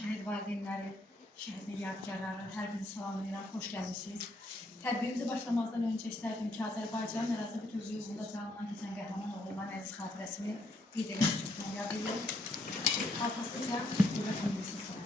şəhid valideynləri, şəhidin yadgarları, hər birini salamlayıram, xoş gəlmişsiniz. Tədbirimizi başlamazdan öncə istərdim ki, Azərbaycanın ərazi bütövlüyü uğrunda canından keçən qəhrəman oğulların əziz xatirəsini qeyd edən sürtməni yad edir. Altasıca dövlət universitetləri.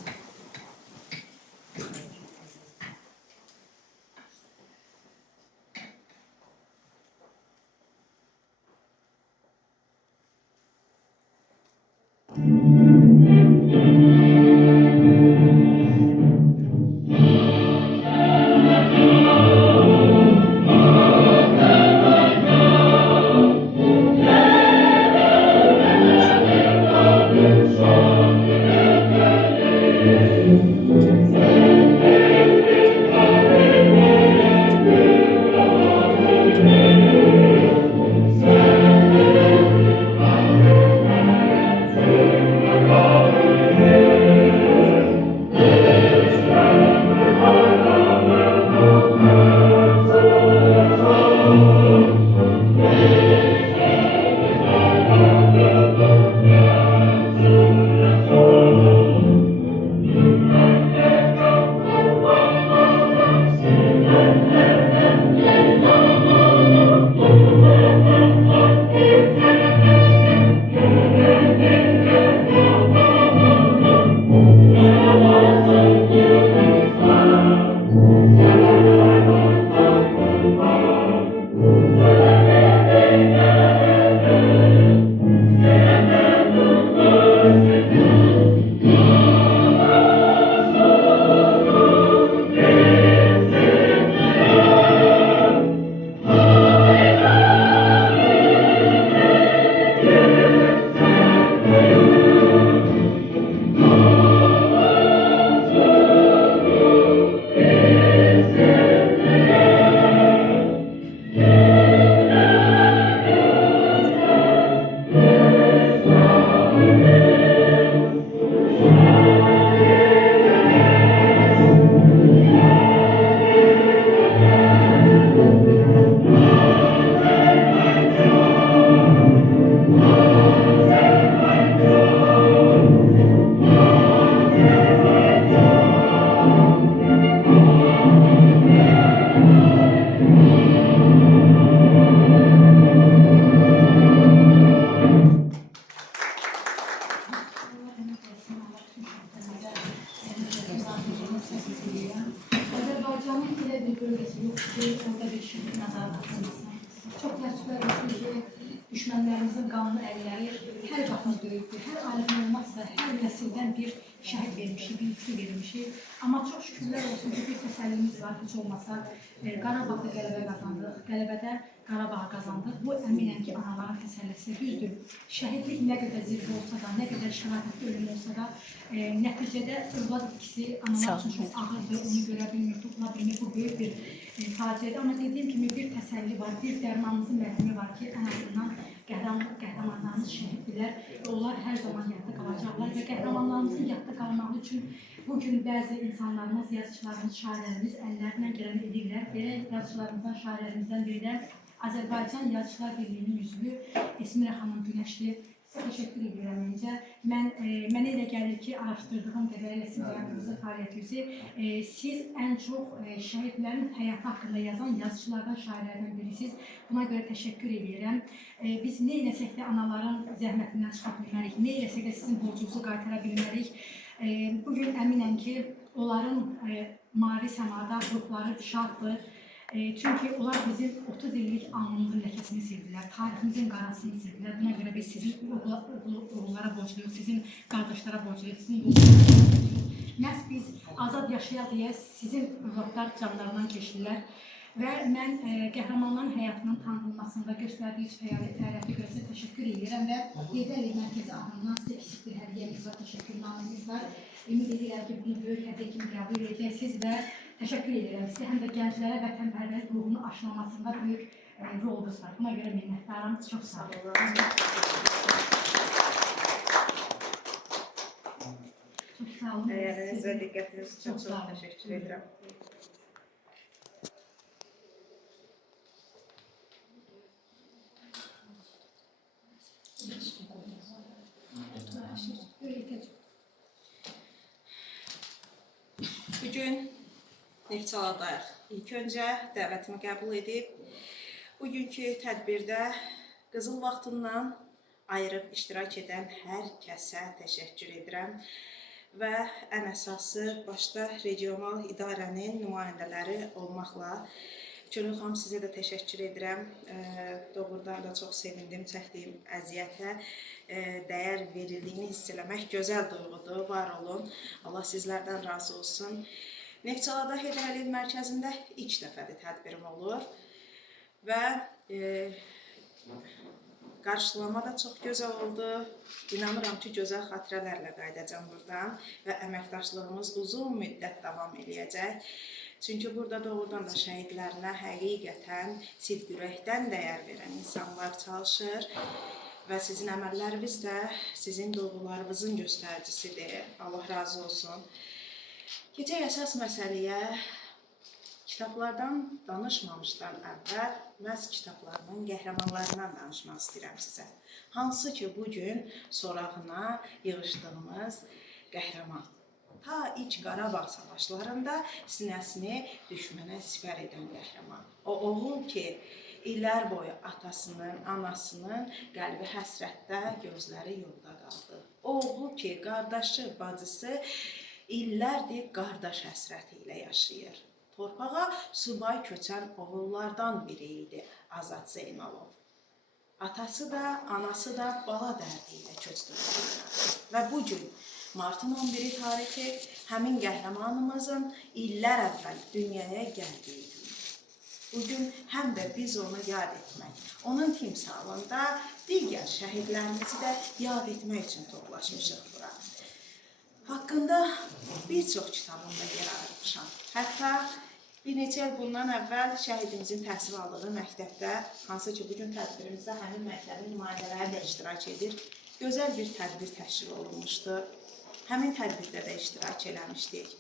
Azərbaycanın elə bir bölgəsi yoxdur ki, orada bir şəhid nəzarət atılmasın. Çox təəssüflər olsun ki, düşmənlərimizin qanlı əlləri hər qapını döyübdür. Hər aləmin olmazsa, hər nəsildən bir şəhid vermişik, bir itki vermişik. Amma çox şükürlər olsun ki, bir təsəllimiz var, heç olmasa Qarabağda qələbə qazandıq, qələbədə Qarabağı qazandıq. Bu, əminəm ki, anaların təsəllisi düzdür. Şəhidlik nə qədər zirvə olsa da, nə qədər şəraitli ölüm olsa da, nəticədə övlad itkisi analar üçün çox ağırdır, onu görə bilmir, tutula bilmir. Bu böyük bir faciədir. Amma dediyim kimi bir təsəlli var, bir dərmanımızın mərhəmi var ki, ən azından qəhrəmanlarımız şəhiddirlər və onlar hər zaman yadda qalacaqlar və qəhrəmanlarımızın yadda qalmağı üçün bugün bəzi insanlarımız, yazıçılarımız, şairlərimiz əllərindən gələni edirlər. Belə yazıçılarımızdan, şairlərimizdən biri də Azərbaycan Yazıçılar Birliyinin üzvü Esmirə xanım Günəşli. Təşəkkür edirəm öncə. Mənə elə gəlir ki, araşdırdığım qədərilə sizin yardımcınızın fəaliyyətinizi, siz ən çox şəhidlərin həyatı haqqında yazan yazıçılardan, şairlərdən birisiniz. Buna görə təşəkkür edirəm. Biz nə eləsək də anaların zəhmətindən çıxa bilmərik, nə eləsək də sizin borcunuzu qaytara bilmərik. Bugün əminəm ki, onların mavi səmada ruhları şaddır. Çünki onlar bizim 30 illik alnımızın ləkəsini sildilər, tariximizin qarasını sildilər. Buna görə biz sizin oğullara borcluyuz, sizin qardaşlara borcluyuz, sizin yollarına borcluyuz. Məhz biz azad yaşayaq deyə sizin övladlar canlarından keçdilər. Və mən qəhrəmanların həyatının tanınmasında göstərdiyiniz fəaliyyətə görə sizə təşəkkür edirəm və Heydər Mərkəzi adından sizə kiçik bir hədiyyəmiz var, təşəkkürnamemiz var. Ümid edirəm ki, bunu böyük hədiyyə kimi qəbul edəcəksiniz və təşəkkür edirəm sizə, həm də gənclərə vətənpərvərlik ruhunu aşılamasında böyük rolunuz var. Buna görə minnətdaram. Çox sağ olun. Çox sağ olun. Əgəriniz və diqqətiniz üçün çox təşəkkür edirəm. Bugün Neftçaladayıq. İlk öncə dəvətimi qəbul edib, bugünkü tədbirdə qızıl vaxtından ayırıb iştirak edən hər kəsə təşəkkür edirəm və ən əsası başda regional idarənin nümayəndələri olmaqla Çönül xanım, sizə də təşəkkür edirəm. Doğrudan da çox sevindim çəkdiyim əziyyətə. Dəyər verildiyini hiss eləmək gözəl duyğudur, var olun. Allah sizlərdən razı olsun. Neftçalada Heydər Əliyev mərkəzində ilk dəfədir tədbirim olur və qarşılama da çox gözəl oldu. İnanıram ki, gözəl xatirələrlə qayıdacam buradan və əməkdaşlığımız uzun müddət davam eləyəcək. Çünki burada doğrudan da şəhidlərinə həqiqətən sidq-ürəkdən dəyər verən insanlar çalışır və sizin əməlləriniz də sizin duyğularınızın göstəricisidir. Allah razı olsun. Keçək əsas məsələyə. Kitablardan danışmamışdan əvvəl məhz kitablarının qəhrəmanlarından danışmaq istəyirəm sizə. Hansı ki, bugün sorağına yığışdığımız qəhrəman. Ta ilk Qarabağ savaşlarında sinəsini düşmənə sipər edən qəhrəman. O oğul ki, illər boyu atasının, anasının qəlbi həsrətdə, gözləri yolda qaldı. O oğul ki, qardaşı, bacısı illərdir qardaş həsrəti ilə yaşayır. Torpağa subay köçən oğullardan biri idi Azad Zeynalov. Atası da, anası da bala dərdi ilə köçdürdü. Və bugün Martın 11-i tarixi həmin qəhrəmanımızın illər əvvəl dünyaya gəldiyi gün. Bugün həm də biz onu yad etmək, onun timsalında digər şəhidlərimizi də yad etmək üçün toplaşmışıq bura. Haqqında bir çox kitabımda yer ayırmışam. Hətta bir neçə il bundan əvvəl şəhidimizin təhsil aldığı məktəbdə, hansı ki, bugün tədbirimizdə həmin məktəbin nümayəndələri də iştirak edir, gözəl bir tədbir təşkil olunmuşdu. Həmin tədbirdə də iştirak eləmişdik.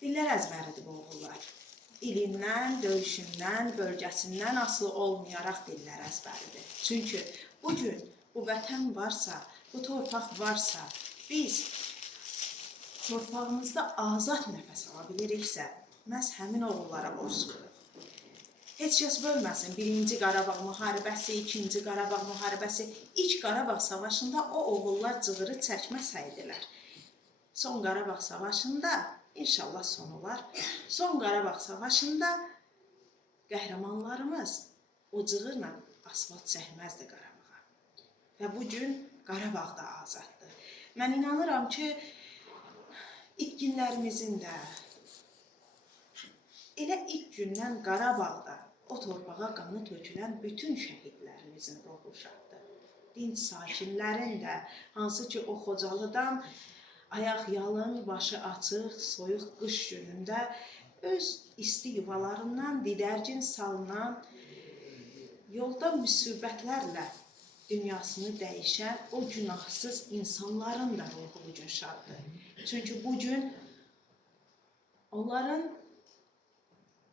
Dillər əzbəridir bu oğullar. İlindən, döyüşündən, bölgəsindən asılı olmayaraq dillər əzbəridir. Çünki bugün bu vətən varsa, bu torpaq varsa, biz torpağımızda azad nəfəs ala biliriksə, məhz həmin oğullara borcluyuq. Heç kəs bölməsin, 1-ci Qarabağ müharibəsi, 2-ci Qarabağ müharibəsi, ilk Qarabağ savaşında o oğullar cığırı çəkməsəydilər. Son Qarabağ savaşında, inşallah son olar, son Qarabağ savaşında qəhrəmanlarımız o cığırla asfalt çəkməzdi Qarabağa. Və bugün Qarabağ da azaddır. Mən inanıram ki, itkinlərimizin də, elə ilk gündən Qarabağda o torpağa qanı tökülən bütün şəhidlərimizin ruhu şaddır. Dinc sakinlərin də, hansı ki o Xocalıdan ayaq yalın, başı açıq, soyuq qış günündə öz isti yuvalarından didərgin salınan, yolda müsibətlərlə dünyasını dəyişən o günahsız insanların da ruhu bugün şaddır. Çünki bugün onların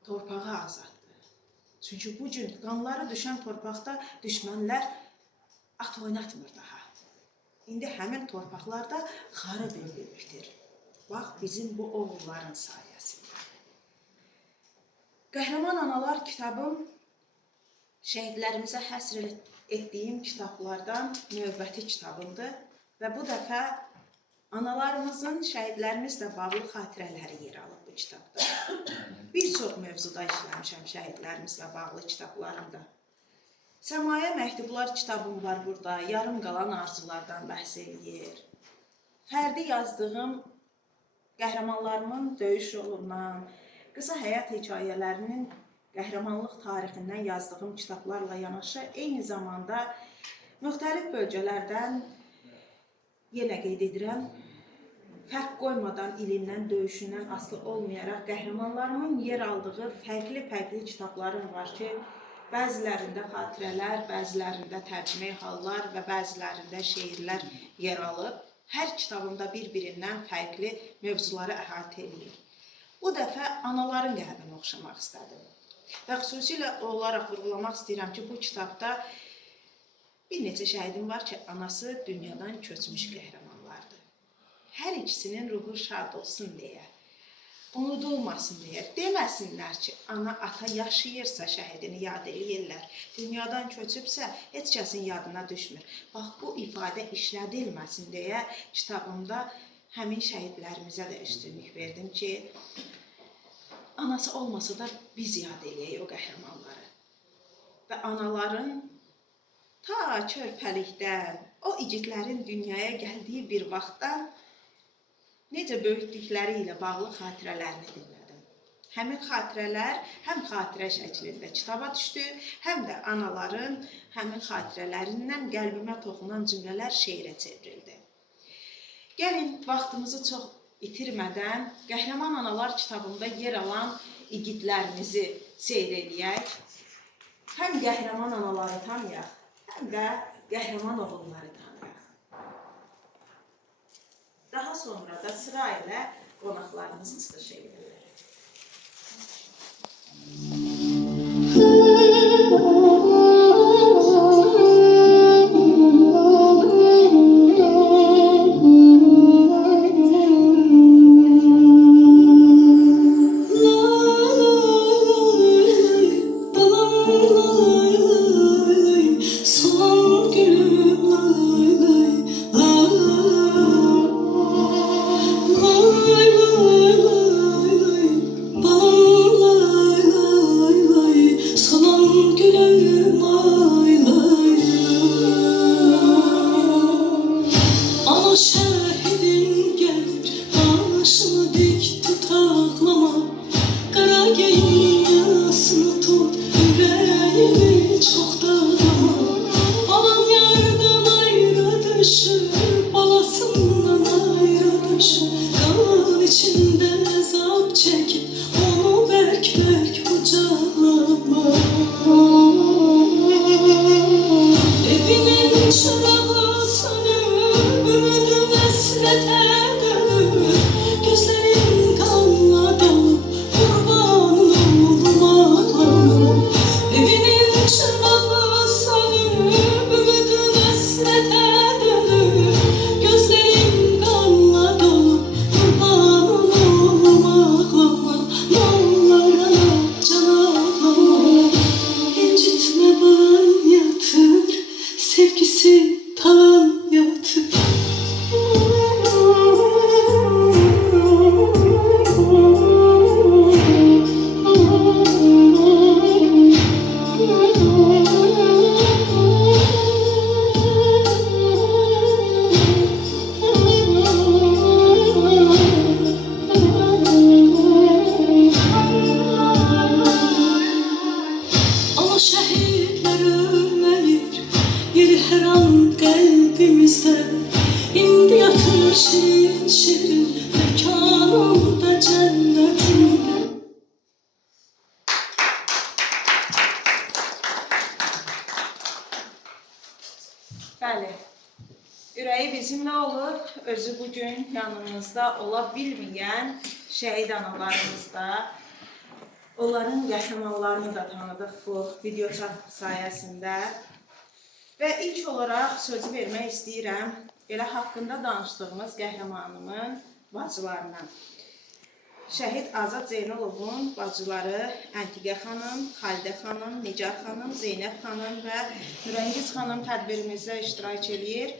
torpağı azaddır. Çünki bugün qanları düşən torpaqda düşmənlər at oynatmır daha. İndi həmin torpaqlarda xarab edilmişdir. Bax, bizim bu oğulların sayəsində. Qəhrəman Analar kitabım şəhidlərimizə həsr etdiyim kitablardan növbəti kitabımdır və bu dəfə analarımızın, şəhidlərimizlə bağlı xatirələri yer alıb bu kitabda. Bir çox mövzuda işləmişəm şəhidlərimizlə bağlı kitablarımda. Səmaya məktublar kitabım var burada, yarım qalan arzulardan bəhs eləyir. Fərdi yazdığım qəhrəmanlarımın döyüş yolundan, qısa həyat hekayələrinin qəhrəmanlıq tarixindən yazdığım kitablarla yanaşı, eyni zamanda müxtəlif bölgələrdən yenə qeyd edirəm, fərq qoymadan ilindən, döyüşündən asılı olmayaraq qəhrəmanlarımın yer aldığı fərqli kitablarım var ki, bəzilərində xatirələr, bəzilərində tərcümə hallar və bəzilərində şeirlər yer alıb. Hər kitabımda bir-birindən fərqli mövzuları əhatə edir. Bu dəfə anaların qəlbini oxşamaq istədim. Və xüsusilə olaraq vurğulamaq istəyirəm ki, bu kitabda bir neçə şəhidim var ki, anası dünyadan köçmüş qəhrəmanlardır. Hər ikisinin ruhu şad olsun deyə, unudulmasın deyə. Deməsinlər ki, ana, ata yaşayırsa şəhidini yad eləyirlər. Dünyadan köçübsə, heç kəsin yadına düşmür. Bax, bu ifadə işlədilməsin deyə kitabımda həmin şəhidlərimizə də üstünlük verdim ki, anası olmasa da biz yad eləyək o qəhrəmanları. Və anaların ta körpəlikdən, o igidlərin dünyaya gəldiyi bir vaxtda necə böyütdükləri ilə bağlı xatirələrini dinlədim. Həmin xatirələr həm xatirə şəklində kitaba düşdü, həm də anaların həmin xatirələrindən qəlbimə toxunan cümlələr şeirə çevrildi. Gəlin, vaxtımızı çox itirmədən Qəhrəman Analar kitabında yer alan igidlərimizi seyr eləyək. Həm qəhrəman anaları tanıyaq, həm də qəhrəman oğulları tanıyaq. Daha sonra da sıra ilə qonaqlarımız çıxış edirlər. Bəli, ürəyi bizimlə olur, özü bugün yanımızda ola bilməyən şəhid analarımızda. Onların qəhrəmanlarını da tanıdıq bu video sayəsində. Və ilk olaraq sözü vermək istəyirəm elə haqqında danışdığımız qəhrəmanımın bacılarına. Şəhid Azad Zeynalovun bacıları Əntiqə xanım, Xalidə xanım, Nigar xanım, Zeynəb xanım və Nurəngiz xanım tədbirimizdə iştirak edir.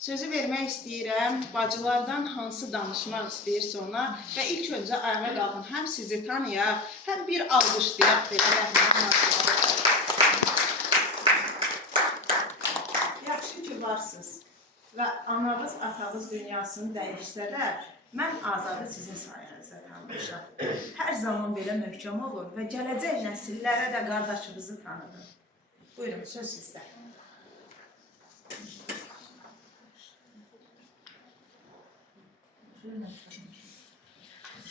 Sözü vermək istəyirəm, bacılardan hansı danışmaq istəyirsə ona və ilk öncə ayağa qalxın, həm sizi tanıyaq, həm bir alqışlayaq belə rəhmət. Yaxşı ki, varsınız və ananız, atanız dünyasını dəyişsə də, mən Azadı sizin sayənizdə tanımışam. Hər zaman belə möhkəm olun və gələcək nəsillərə də qardaşınızı tanıdın. Buyurun, söz sizdə.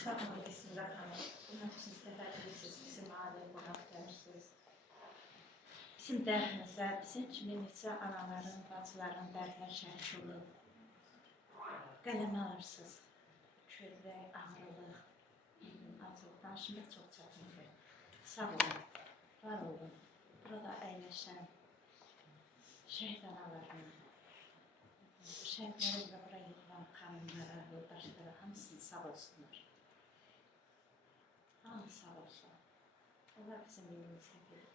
Sağ olun, Bismillah xanım. Siz də bilirsiniz, bizim ailə qonaqlarısınız. Bizim dərdimizdə, bizim kimi neçə anaların, bacıların dərdinə şəhid olub. Qələmə alırsınız. Körlük, ağrılıq, acılıq, danışmaq çox çətindir. Sağ olun, var olun. Burada əyləşən şəhid analarına, şəhidlərə və bura yığılan xanımlara, yoldaşlara sağ olsunlar. Hamı sağ olsun. Allah bizim elimizdə gelir.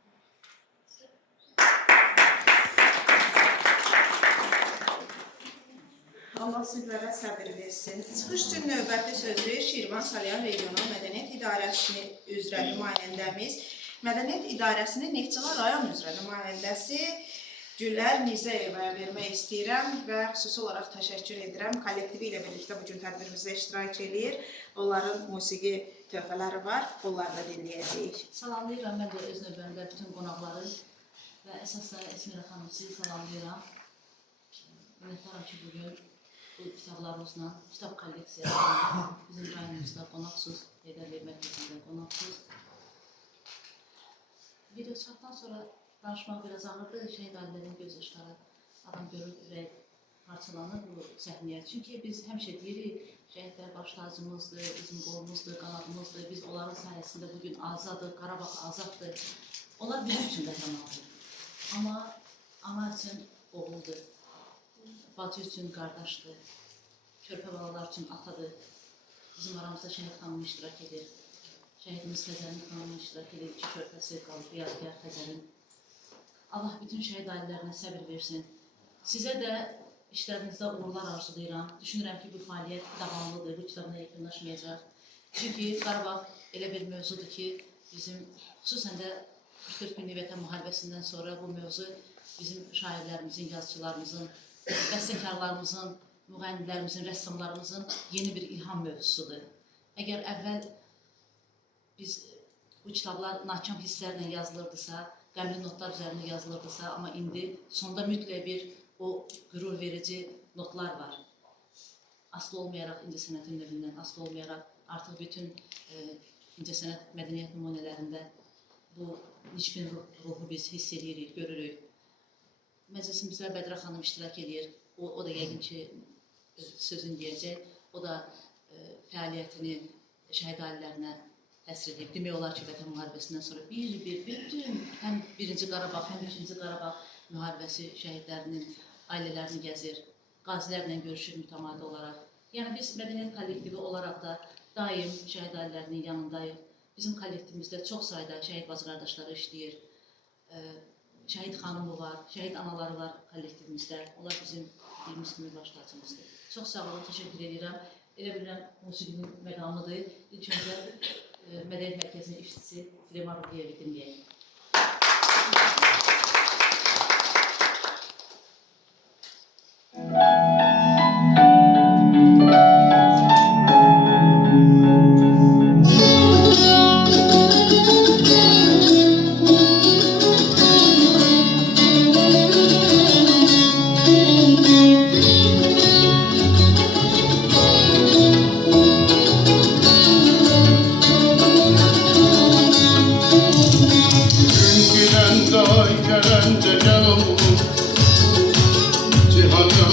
Allah sizlərə səbir versin. Çıxış üçün növbəti sözü Şirvan Salyan Regional Mədəniyyət İdarəsi üzrə nümayəndəmiz, Mədəniyyət İdarəsinin Neftçala rayon üzrə nümayəndəsi Gülər Mirzəyevə vermək istəyirəm və xüsusi olaraq təşəkkür edirəm. Kollektivi ilə birlikdə bugün tədbirimizdə iştirak edir. Onların musiqi töhfələri var, onları da dinləyəcəyik. Salamlayıram mən də öz növbəmdə bütün qonaqları və əsasla Əsmirə xanım sizi salamlayıram. Minnətdaram ki, bugün bu kitablarımızla, kitab kolleksiyasıyla bizim rayonumuzda qonaqsız, Heydər Əliyev mərkəzində qonaqsız. Video çıxdıqdan sonra danışmaq biraz ağırdı, şəhid ailələrin göz yaşları adam görür, ürək parçalanır bu səhnəyə. Çünki biz həmişə deyirik, şəhidlər baş tacımızdır, bizim qolumuzdur, qanadımızdır, biz onların sayəsində bugün azadıq, Qarabağ azaddır. Onlar bizim üçün qəhrəmandır. Amma ana üçün oğuldur, bacı üçün qardaşdır, körpə balalar üçün atadır. Bizim aramızda şəhid xanımı iştirak edir. Şəhidimiz Xəzərin xanımı iştirak edir, iki körpəsi qalıb, yadigar Xəzərin. Allah bütün şəhid ailələrinə səbir versin. Sizə də işlərinizdə uğurlar arzulayıram. Düşünürəm ki, bu fəaliyyət davamlıdır, bu kitabına yaxınlaşmayacaq. Çünki Qarabağ elə bir mövzudur ki, bizim xüsusən də 44 günlük vətən müharibəsindən sonra bu mövzu bizim şairlərimizin, yazıçılarımızın, bəstəkarlarımızın, müğənnilərimizin, rəssamlarımızın yeni bir ilham mövzusudur. Əgər əvvəl biz bu kitablar nakam hisslərlə yazılırdısa, qəmli notlar üzərində yazılırdısa, amma indi sonda mütləq bir o qürur verici notlar var. Asılı olmayaraq incəsənətin növündən, asılı olmayaraq artıq bütün incəsənət mədəniyyət nümunələrində bu nikbin ruhu biz hiss edirik, görürük. Məclisimizdə Bədirə xanım iştirak edir, o da yəqin ki sözünü deyəcək, o da fəaliyyətini şəhid ailələrinə həsr edib. Demək olar ki, vətən müharibəsindən sonra bütün həm 1-ci Qarabağ, həm 2-ci Qarabağ müharibəsi şəhidlərinin ailələrini gəzir, qazilərlə görüşür mütəmadi olaraq. Yəni biz mədəniyyət kollektivi olaraq da daim şəhid ailələrinin yanındayıq. Bizim kollektivimizdə çox sayda şəhid bacı qardaşları işləyir. Şəhid xanımı var, şəhid anaları var kollektivimizdə. Onlar bizim bilmiş kimi baş tacımızdır. Çox sağ olun, təşəkkür edirəm. Elə bilirəm, musiqinin məqamıdır. İlk öncə Mədəniyyət Mərkəzinin işçisi Süleyman Ruhiyevi dinləyək. Gelen de gel olur, cihanda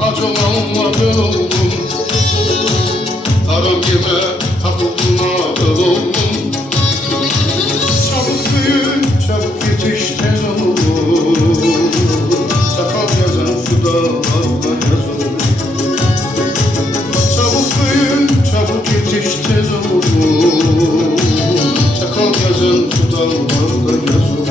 acılanmadım. Haram yeme takılmadı oğlum. Çabuk büyü, çabuk yetiş tez oğlum. Sakal yazan suda alda yazın. Çabuk büyü, çabuk yetiş tez oğlum. Sakal yazan suda alda yazın.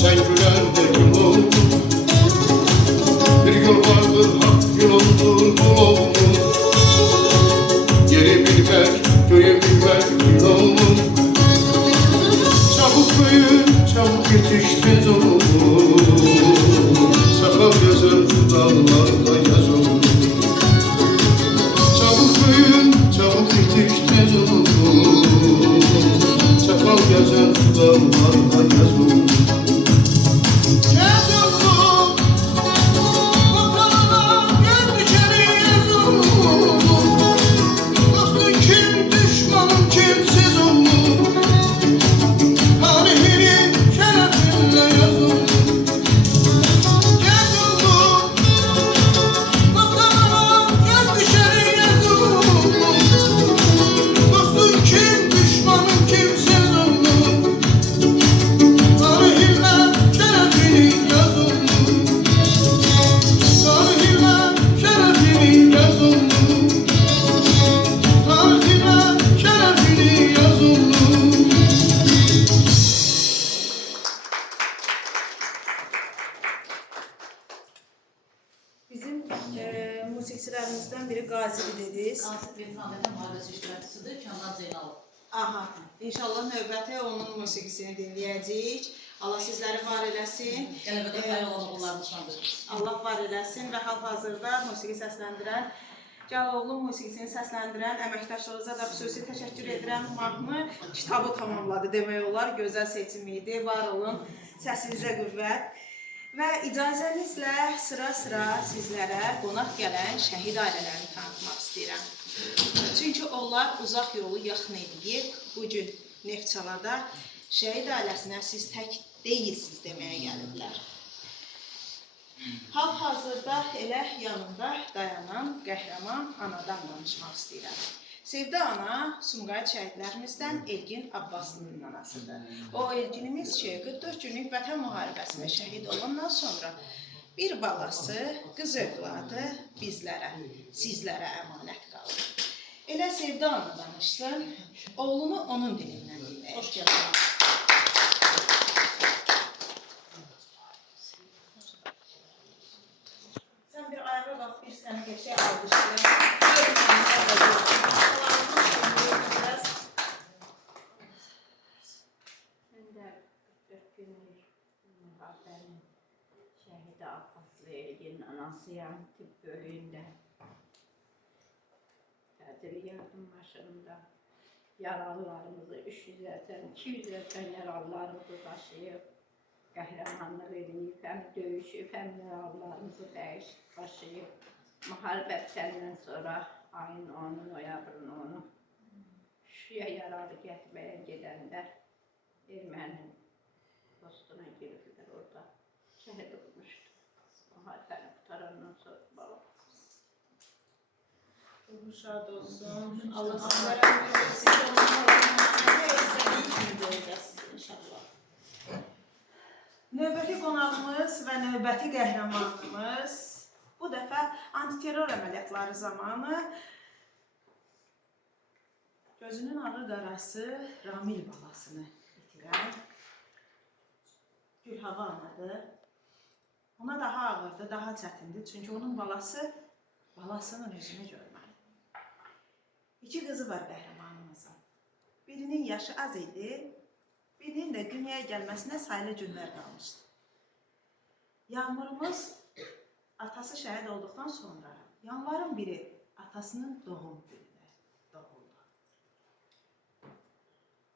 Sen gülen de gül oldun. Bir yol vardır hak yolundur kul oldun. Yeri bilmek, göğe bilmek gül oldun. Çabuk büyü, çabuk yetiş tez oğlum. Sakal yazar şu dallarda yaz oğlum. Çabuk büyü, çabuk yetiş tez oğlum. Sakal yazar şu dallarda yaz oğlum. Bizim musiqiçilərimizdən biri Qazi dediniz. Qasid veteran vətən müharibəsi iştirakçısıdır, Kəmran Zeynalov. Aha, inşallah növbəti onun musiqisini dinləyəcəyik. Allah sizləri var eləsin. Qələbədə payı olan oğullarımızdandır. Allah var eləsin və hal-hazırda musiqi səsləndirən, Cəloğlu musiqisini səsləndirən əməkdaşlarınıza da xüsusi təşəkkür edirəm. Mahnı kitabı tamamladı demək olar. Gözəl seçim idi. Var olun, səsinizə qüvvət. Və icazənizlə sıra-sıra sizlərə qonaq gələn şəhid ailələrini tanıtmaq istəyirəm. Çünki onlar uzaq yolu yaxın edib, bu gün Neftçalada şəhid ailəsinə siz tək deyilsiniz deməyə gəliblər. Hal-hazırda elə yanında dayanan qəhrəman anadan danışmaq istəyirəm. Sevda ana Sumqayıt şəhidlərimizdən Elgin Abbaslı'nın anasıdır. O Elginimiz 44 günlük vətən müharibəsində şəhid olandan sonra bir balası, qız övladı bizlərə, sizlərə əmanət qalır. Elə Sevda ana danışsın, oğlunu onun dilindən dinləyək. Hoş geldin. Sən bir ayağa bax, bir səni geçək almışsın. Şəhid Abbaslı Elgin anasıyam, tibb bölüyündə. Təcil yardım maşınında yaralılarımızı 300-dən, 200-dən yaralılarımızı daşıyıb, qəhrəmanlıq edib, həm döyüşüb, həm yaralılarımızı daşıyıb. Müharibətdən sonra ayın 10-u, noyabrın 10-u Şuşaya yaralı gətirməyə gedəndə erməni postuna giriblər orada. Şəhid olmuşdu. Müharibəni qutarandan sonra baba. Ruhu şad olsun. Allah sizlərə inşallah. Növbəti qonağımız və növbəti qəhrəmanımız Bu dəfə antiterror əməliyyatları zamanı gözünün ağı qarası Ramil balasını itirən Gülhava anadır. Ona daha ağırdı, daha çətindir. Çünki onun balasının üzünü görmədi. 2 qızı var qəhrəmanımızın. Birinin yaşı az idi, birinin də dünyaya gəlməsinə sayılı günlər qalmışdı. Yağmurumuz atası şəhid olduqdan sonra yanvarın biri atasının doğum gününə doğuldu.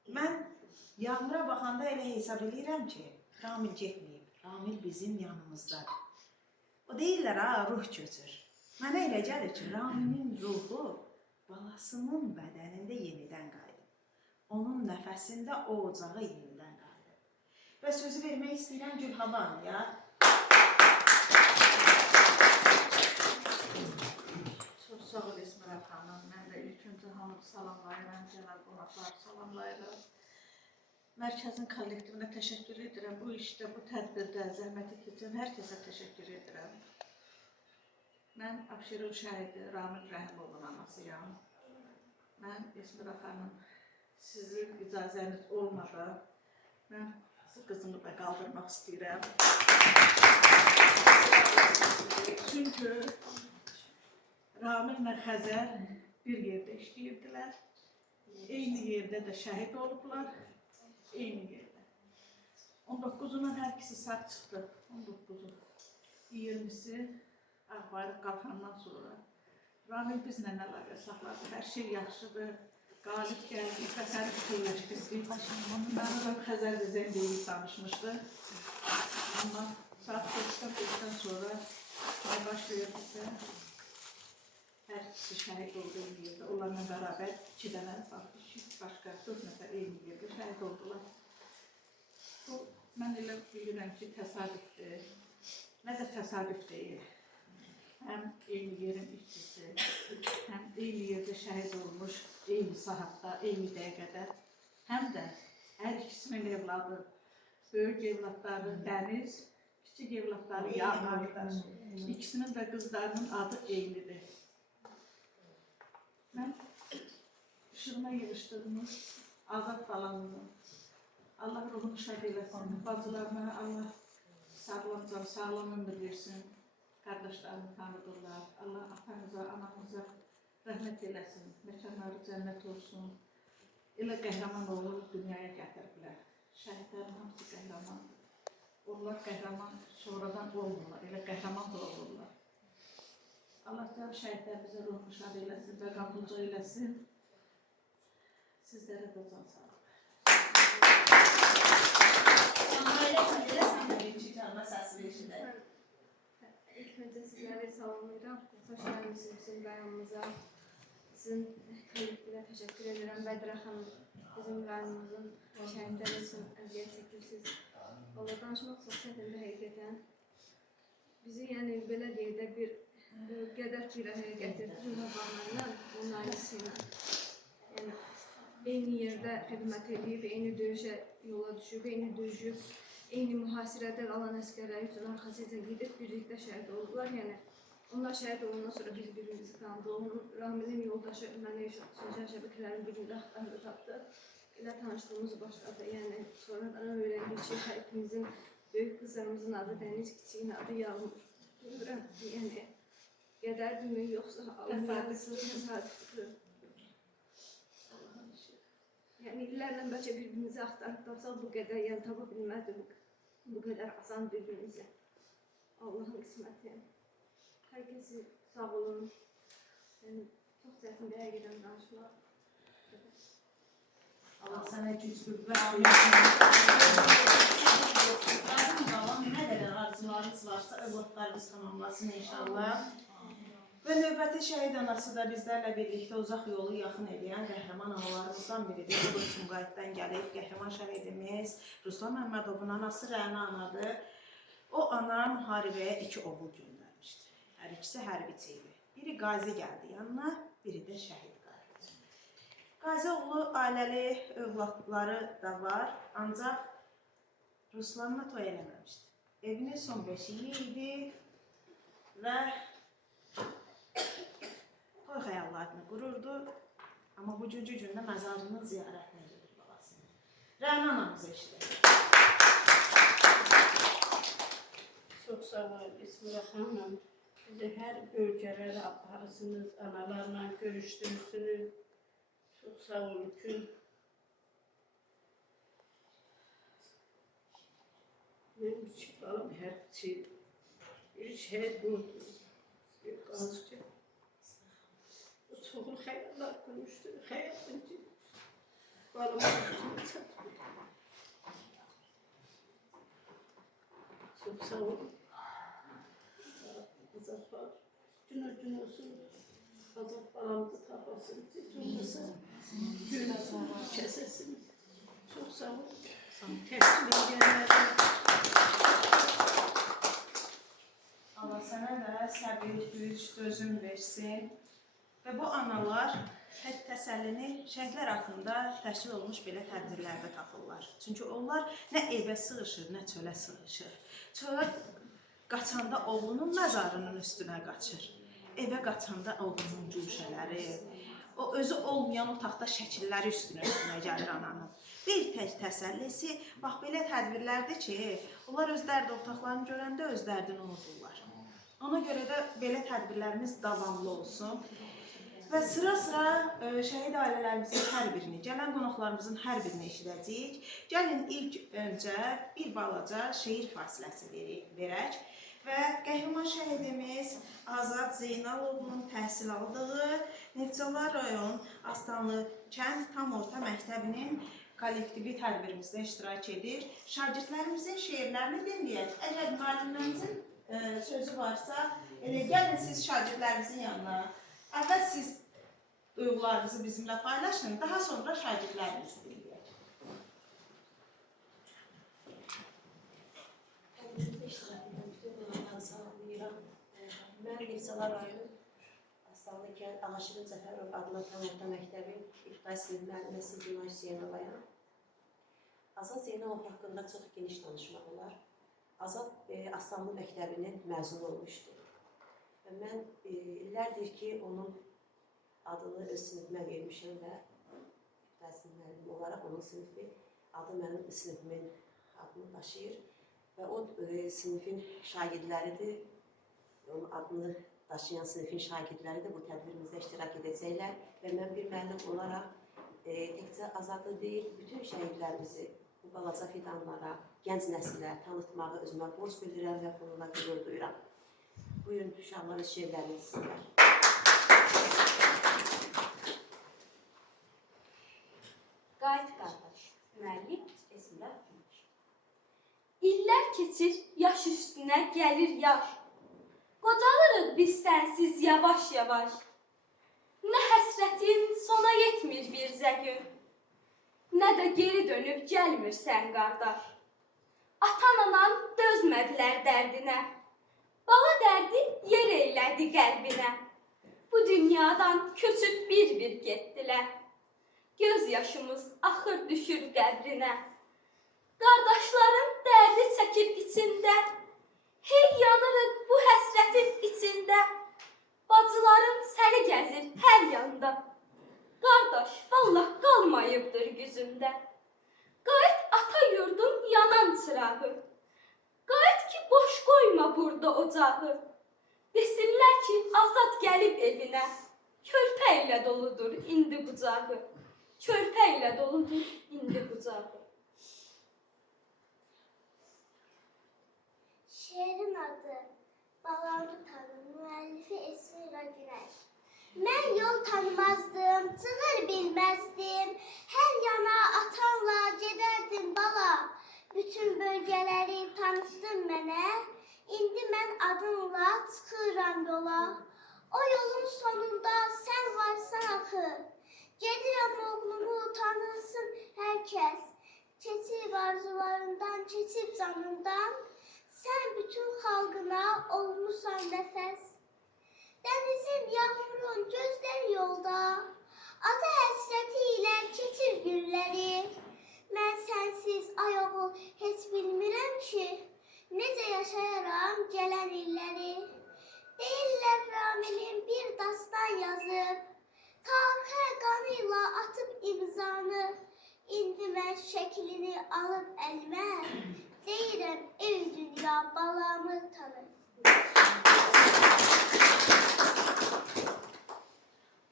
Mən Yağmura baxanda elə hesab edirəm ki, Ramil getməyib, Ramil bizim yanımızdadır. O deyirlər, ruh köçür. Mənə elə gəlir ki, Ramilin ruhu balasının bədənində yenidən qayıdıb. Onun nəfəsində o ocağı yenidən qayıdıb. Və sözü vermək istəyirəm Gülhava anaya. Çox sağ ol İsmira xanım. Mən də ilk öncə hamını salamlayıram, cənab qonaqları salamlayıram. Mərkəzin kollektivinə təşəkkür edirəm. Bu işdə, bu tədbirdə zəhməti keçən hər kəsə təşəkkür edirəm. Mən Abşeron şəhidi Ramil Rəhimovun anasıyam. Mən İsmira xanım, sizin icazəniz olmadan mən qızımı da qaldırmaq istəyirəm. Çünki Ramillə Xəzər bir yerdə işləyirdilər. Eyni yerdə də şəhid olublar. Eyni yerdə. 19'undan hər ikisi sağ çıxdı. 19'u. 20'si Ağbayrak qalxandan sonra. Ramil bizlə əlaqə saxladı. Hər şey yaxşıdır. Qalib gəldi. Səfəri bütünləşdirdik. Mənim Xəzər də zəngəyi tanışmışdı. Amma saat 5'den sonra başlayırdısa hər ikisi şəhid oldu eyni yerdə. Onlarla bərabər 2 dənə başqa 4 nəfər eyni yerdə şəhid oldular. Bu, mən elə bilirəm ki, təsadüfdür. Nə də təsadüf deyil. Həm eyni yerin işçisi, həm eyni yerdə şəhid olmuş, eyni saatda, eyni dəqiqədə, həm də hər ikisinin evladı, böyük evladları Dəniz, kiçik evladları Yağmur. İkisinin də qızlarının adı eynidir. Mən işığına yığışdığımız Azad balamızın Allah ruhunu şad eləsin, bacılarına Allah sağlam ömür versin, qardaşlarını tanıdırlar. Allah atanıza, anamıza rəhmət eləsin, məkanları cənnət olsun. Elə qəhrəman oğlu dünyaya gətiriblər. Şəhidlərin hamısı qəhrəmandır. Onlar qəhrəman sonradan olmurlar, elə qəhrəman da olurlar. Allah da şəhidlərimizə ruhunu şad eləsin və qəbulca eləsin. Sizlərə də can sağ olun. İlk öncə sizləri salamlayıram. Xoş gəlmişsiniz bizim rayonumuza. Sizin kollektivə təşəkkür edirəm. Bədirə xanım, bizim rayonumuzun şəhidləri üçün əziyyət çəkirsiniz. Valla danışmaq çox çətindir həqiqətən. Bizi yəni belə deyək də bir qədər bir araya gətirdi Zülhavanlarla, onun ailesi ilə. Yəni, eyni yerdə xidmət edib, eyni döyüşə yola düşüb, eyni döyüşüb, eyni mühasirədə qalan əskərlər üçün arxasıca gidib, birlikdə şəhid oldular. Yəni, onlar şəhid olandan sonra biz birbirimizi tanıdıq. Ramilin yoldaşı mənə sosial şəbəkələrin birində axtardı tapdı. Elə tanışdığımız başladı. Yəni, sonradan öyrəndik ki, şəhidimizin böyük qızlarımızın adı Dəniz, kiçiyin adı Yağmur. Bilmirəm, yəni, qədərdirmi, yoxsa təsadüfdür. Yəni, illərlə bəlkə birbirimizi axtarıb tapsaq bu qədər, yəni tapa bilməzdik bu qədər asan birbirimizi. Allahın qisməti. Hər kəsi sağ olun. Yəni, çox çətindir həqiqətən danışmaq. Allah sənə güc qüvvət versin. Nə qədər arzularınız varsa, övladlarınız tamamlasın inşallah. Və növbəti şəhid anası da bizlərlə birlikdə uzaq yolu yaxın edən qəhrəman analarımızdan biridir. Bu da Sumqayıtdan gəlib, qəhrəman şəhidimiz Ruslan Məmmədovun anası Rəna anadır. O ana müharibəyə 2 oğul göndərmişdi. Hər ikisi hərbiçi idi. Biri qazi gəldi yanına, biri də şəhid qayıtdı. Qazi oğlu ailəli övladları da var, ancaq Ruslanla toy eləməmişdi. Evinin son beşiyi idi və Toy xəyallarını qururdu. Amma bugünkü gündə məzarının ziyarətinə gedir babasının. Rəna anamızı eşidək. Çox sağ olun İsmira xanım. Bizi hər bölgələrə aparırsınız, analarla görüşdürürsünüz. Çox sağ olun ki, benim için balam her şey, bir şey buldu. Bir azıcık. Bu çoğul hayallar konuştu, hayatın için. Balam çok sağ olun. Azaplar, gün olsun. Azap balamızı tapasın, hiç olmasa gün kesesin. Çok sağ olun. Tepkili gelenlerden. Allah sənə də səbir, güc, dözüm versin. Və bu analar təsəllini şəhidlər haqqında təşkil olunmuş belə tədbirlərdə tapırlar. Çünki onlar nə evə sığışır, nə çölə sığışır. Çölə qaçanda oğlunun məzarının üstünə qaçır. Evə qaçanda oğlunun güşələri, o özü olmayan otaqda şəkilləri üstünə gəlir ananın. Bir tək təsəllisi, bax belə tədbirlərdir ki, onlar öz dərd otaqlarını görəndə öz dərdini unuturlar. Ona görə də belə tədbirlərimiz davamlı olsun. Və sıra-sıra şəhid ailələrimizin hər birini, gələn qonaqlarımızın hər birini eşidəcəyik. Gəlin ilk öncə bir balaca şeir fasiləsi verək və qəhrəman şəhidimiz Azad Zeynalovun təhsil aldığı Neftçala rayon Aslanlı kənd tam orta məktəbinin kollektivi tədbirimizdə iştirak edir. Şagirdlərimizin şeirlərini dinləyək. Əgər müəllimlərimizin sözü varsa, gəlin siz şagirdlərimizin yanına. Əvvəl siz duyğularınızı bizimlə paylaşın, daha sonra şagirdlərimizi dinləyək. Tədbirimizdə iştirak edən bütün qonaqları salamlayıram. Mən Neftçala rayon Aslanlı kənd Ağaşirin Cəfərov adına tam orta məktəbin İqtidai sinif müəlliməsi Günay Hüseynovayam. Azad Zeynalov haqqında çox geniş danışmaq olar. Azad Aslanlı məktəbinin məzunu olmuşdur. Və mən illərdir ki, onun adını öz sinifimə vermişəm və İqtidai müəllim olaraq onun sinifi adı mənim sinifimin adını daşıyır. Və o sinifin şagirdləridir, onun adını daşıyan sinifin şagirdləri də bu tədbirimizdə iştirak edəcəklər və mən bir müəllim olaraq təkcə Azadı deyil, bütün şəhidlərimizi bu balaca fidanlara, gənc nəsillə tanıtmağı özümə borc bildirəm və bununla qürur duyuram. Buyurun, uşaqlar öz şeirlərini sizlər. Qayıt qardaş, müəllim Esmira Gümüş. İllər keçir, yaş üstünə gəlir yaş. Qocalırıq biz sənsiz yavaş-yavaş. Nə həsrətin sona yetmir bir zəgün, nə də geri dönüb gəlmirsən qardaş. Atan-anan dözmədilər dərdinə, bala dərdi yer eylədi qəlbinə. Bu dünyadan köçüb bir-bir getdilər, göz yaşımız axır düşür qəbrinə. Qardaşların dərdi çəkir içində, hey yanırıq bu həsrətin içində. Bacıların səni gəzir hər yanda, qardaş vallah qalmayıbdır güzündə. Qayıt ata yurdun yanan çırağı, qayıt ki boş qoyma burada ocağı. Desinlər ki Azad gəlib evinə, körpə ilə doludur indi qucağı, körpə ilə doludur indi qucağı. Şeirin adı Balamı tanım, müəllifi Esmira Günəş. Mən yol tanımazdım, çığır bilməzdim. Hər yana atanla gedərdim bala. Bütün bölgələri tanıtdın mənə. İndi mən adınla çıxıram yola. O yolun sonunda sən varsan axı. Gedirəm oğlumu tanısın hər kəs. Keçib arzularından, keçib canından. Sən bütün xalqına olmusan nəfəs. Dənizin, yağmurun, gözlər yolda. Ata həsrəti ilə keçir günləri. Mən sənsiz ay oğul heç bilmirəm ki, necə yaşayaram gələn illəri. Deyirlər Ramimin bir atıb imzanı, indi mən şəklini alıb əlimə, deyirəm ey dünya balamı tanı.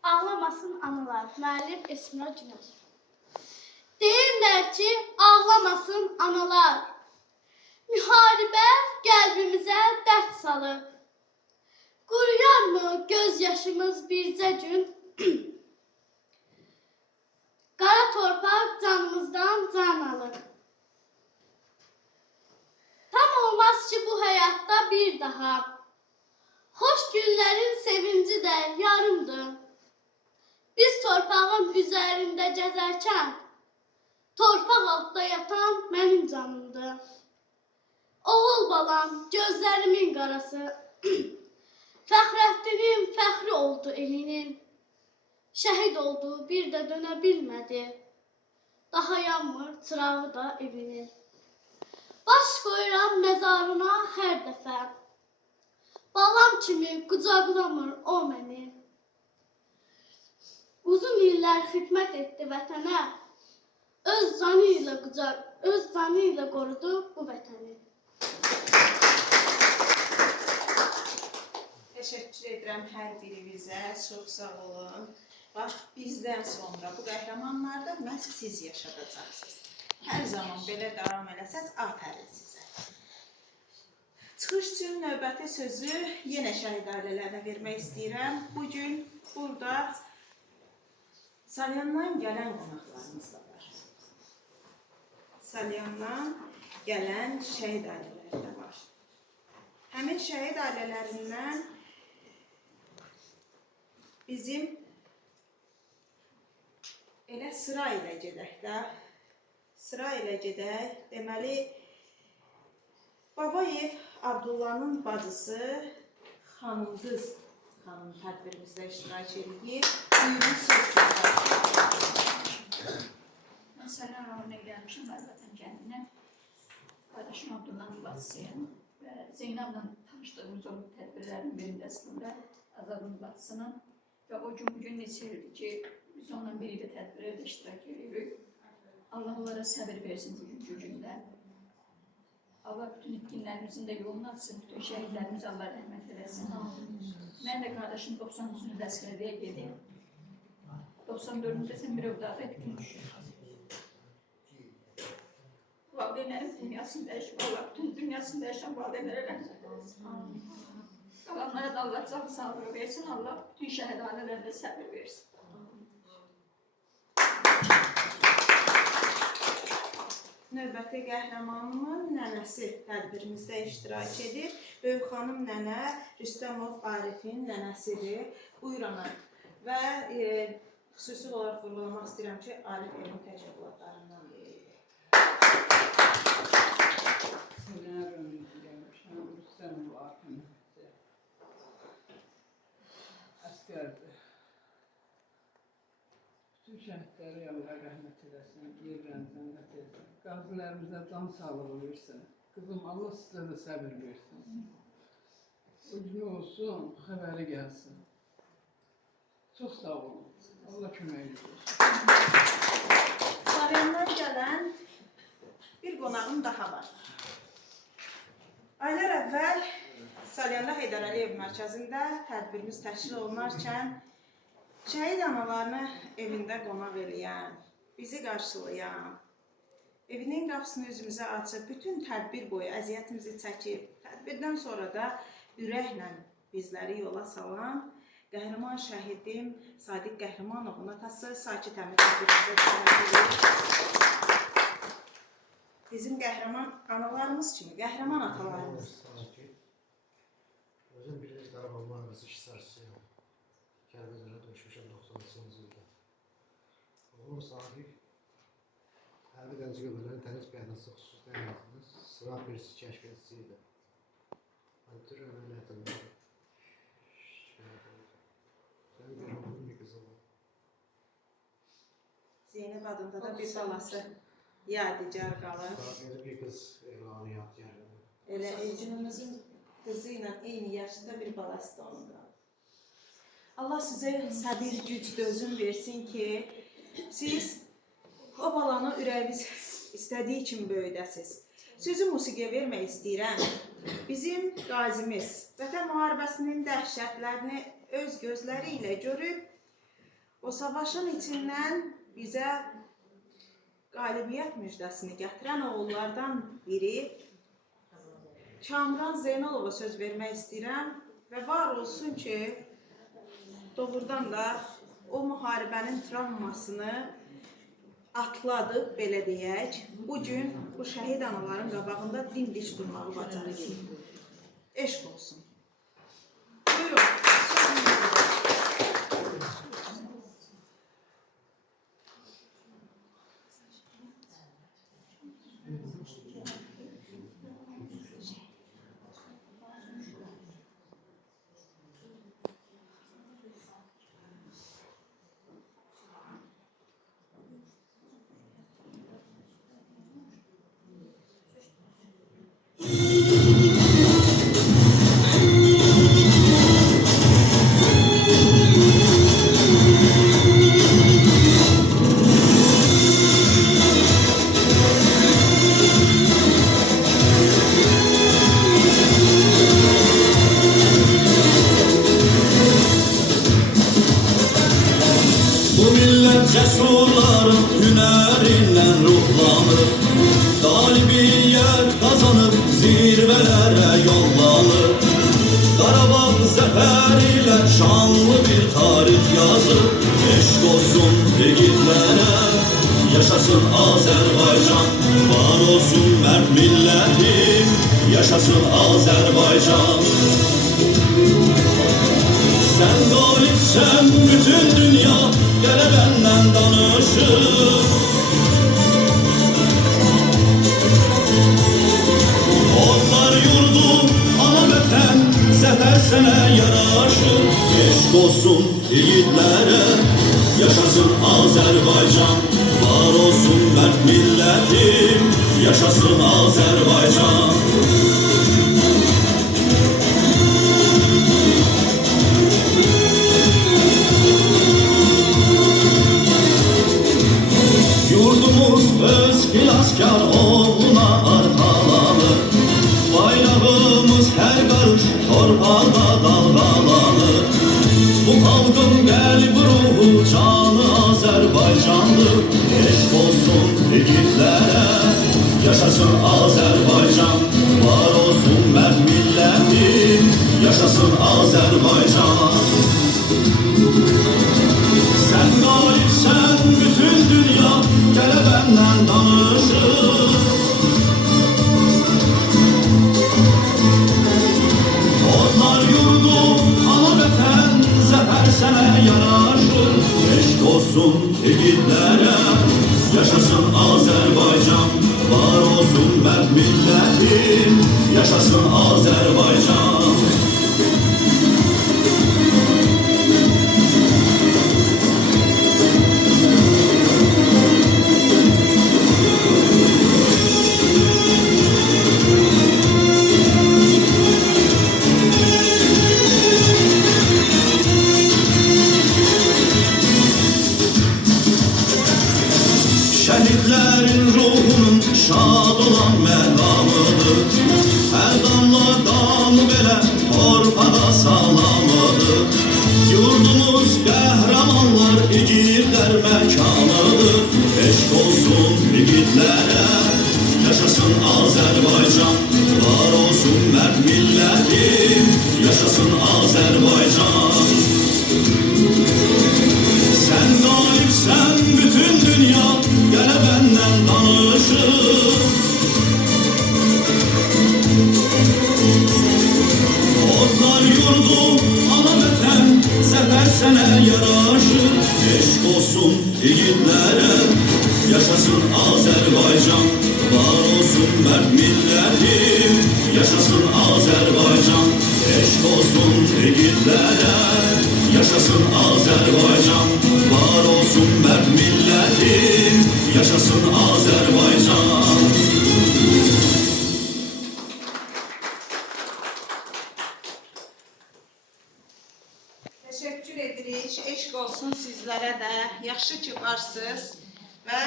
Ağlamasın analar, müəllim Esmira Günəş. Deyirlər ki, ağlamasın analar, müharibə qəlbimizə dərd salır. Quruyar mı göz yaşımız bircə gün? Qara torpaq canımızdan can alır. Tam olmaz ki bu həyatda bir daha. Xoş günlərin sevinci də yarımdır. Biz torpağın üzərində gəzərkən, torpaq altda yatan mənim canımdır. Oğul balam, gözlərimin qarası, Fəxrəddinin fəxri oldu elinin. Şəhid oldu, bir də dönə bilmədi. Daha yanmır çırağı da evinin. Baş qoyuram məzarına hər dəfə. Balam kimi qucaqlamır o məni. Uzun illər xidmət etdi vətənə. Öz canı ilə qorudu bu vətəni. Təşəkkür edirəm hər birinizə, çox sağ olun. Bax, bizdən sonra bu qəhrəmanlarda məhz siz yaşadacaqsınız. Hər zaman belə davam eləsəz, afərin sizə. Çıxış üçün növbəti sözü yenə şəhid ailələrinə vermək istəyirəm. Bugün burada Salyandan gələn qonaqlarımız da var. Salyandan gələn şəhid ailələri də var. Həmin şəhid ailələrindən bizim elə sıra ilə gedək də, sıra ilə gedək. Deməli, Babayev Abdullahın bacısı xanım qız xanım tədbirimizdə iştirak edir. Buyurun, söz sizdə. Mən Salyan rayonuna gəlmişəm, Əlvətən kəndinə. Qardaşım Abdullahın bacısıyam və Zeynəblə tanışdığımız o tədbirlərin birində əslində Azadın bacısının və o gün bugün neçə ildir ki, biz onunla bir ilə tədbirlərdə iştirak edirik. Allah onlara səbir versin bugünkü gündə. Allah bütün itkinlərimizin də yolunu açsın, bütün şəhidlərimiz Allah rəhmət eləsin. Mən də qardaşım 93-cü dəskəliyə gedim. 94-cü bir övladı etkin düşür. Valideynlərin dünyasını dəyişib, Allah bütün dünyasını dəyişən valideynlərə rəhmət eləsin. Qalanlara da Allah can sağlığı versin, Allah bütün şəhid ailələrində səbir versin. Növbəti qəhrəmanımın nənəsi tədbirimizdə iştirak edir. Böyük xanım nənə Rüstəmov Arifin nənəsidir. Buyurun. Və xüsusi olaraq vurğulamaq istəyirəm ki, Arif elm təşkilatlarından biri. Rüstəmov Arifin əsgərdir. Bütün şəhidləri Allah rəhmət eləsin, yerlərini cənnət etsin. Qazilərimizə can sağlığı versin. Qızım, Allah sizə də səbir versin. O gün olsun, xəbəri gəlsin. Çox sağ olun. Allah köməyiniz olsun. Salyandan gələn bir qonağım daha var. Aylar əvvəl Salyanda Heydər Əliyev mərkəzində tədbirimiz təşkil olunarkən şəhid analarını evində qonaq eləyən, bizi qarşılayan, evinin qapısını üzümüzə açıb, bütün tədbir boyu əziyyətimizi çəkib, tədbirdən sonra da ürəklə bizləri yola salan qəhrəman şəhidim Sadiq Qəhrəmanovun atası Sakit Əmir tədbirimizə iştirak edir. Bizim qəhrəman analarımız kimi, qəhrəman atalarımız. Özüm bilir Qarabağ müharibəsi iştirakçısıyam. Kərbəzərə döyüşmüşəm 90-cı ildə. Oğlum Sadiq Hərbi Dəniz Qüvvələrinin Dəniz Piyadası xüsusi təyinatının sıra birisi kəşfiyyatçısı idi. Antır əməliyyatında şikayət oldu. Sənin bir oğlum, bir qızı var. Zeynəb adında da bir balası yadigar qalır. Sadiqdə bir qız evlanı yadigar. Elə Elcinimizin qızı ilə eyni yaşında bir balası da onun qalır. Allah sizə səbir, güc, dözüm versin ki, Siz o balanı ürəyiniz istədiyi kimi böyüdəsiz. Sözü musiqiyə vermək istəyirəm. Bizim qazimiz Vətən müharibəsinin dəhşətlərini öz gözləri ilə görüb, o savaşın içindən bizə qalibiyyət müjdəsini gətirən oğullardan biri Kamran Zeynalova söz vermək istəyirəm və var olsun ki, doğrudan da o müharibənin travmasını atladı, belə deyək. Bugün bu şəhid anaların qabağında dimdik durmağı bacarır. Eşq olsun. Buyurun. Cesurların hünerinden ruhlanır, galibiyet kazanıp zirvelere yollanır. Qarabağ zəfəriyle şanlı bir tarih yazır. Eşq olsun yiğitlere, yaşasın Azerbaycan. Var olsun mert milletim, yaşasın Azerbaycan. Sen galipsen bütün dünya gele benden danışır. Onlar yurdum ana vətən, zəfər sənə yaraşır. Eşq olsun yiğitlere, yaşasın Azerbaycan. Var olsun mert milletim, yaşasın Azerbaycan. Yurdumuz öz xilaskar oğluna arxalanır. Bayrağımız hər qarış torpaqda dalgalanır. Bu xalqın qəlb ruhu canı Azərbaycandır. Eşq olsun yiğitlərə, yaşasın Azərbaycan. Var olsun mərd millətim, yaşasın Azərbaycan. Sen galipsen bütün dünya gele benden danışır. Onlar yurdum ana vətən, zəfər sənə yaraşır. Eşq olsun yiğitlere, yaşasın Azerbaycan. Var olsun mərd millətim, yaşasın Azerbaycan. Şehitlerin ruhunun şad olan məqamıdır. Hər damla qanı belə torpağa salamıdır. Yurdumuz qəhrəmanlar igidlər məkanıdır. Eşq olsun yiğitlərə, yaşasın Azərbaycan. Var olsun mərd millətim, yaşasın Azərbaycan. Sen galipsen bütün dünya gele benden danışır. Otlar yurdum ana vətən, zəfər sənə yaraşır. Eşq olsun yiğitlere, yaşasın Azerbaycan. Var olsun mərd millətim, yaşasın Azerbaycan. Eşq olsun yiğitlere, yaşasın Azerbaycan. Var olsun mərd millətim, yaşasın Azerbaycan. Teşekkür edirik. Eşq olsun sizlərə də. də yaxşı ki varsınız və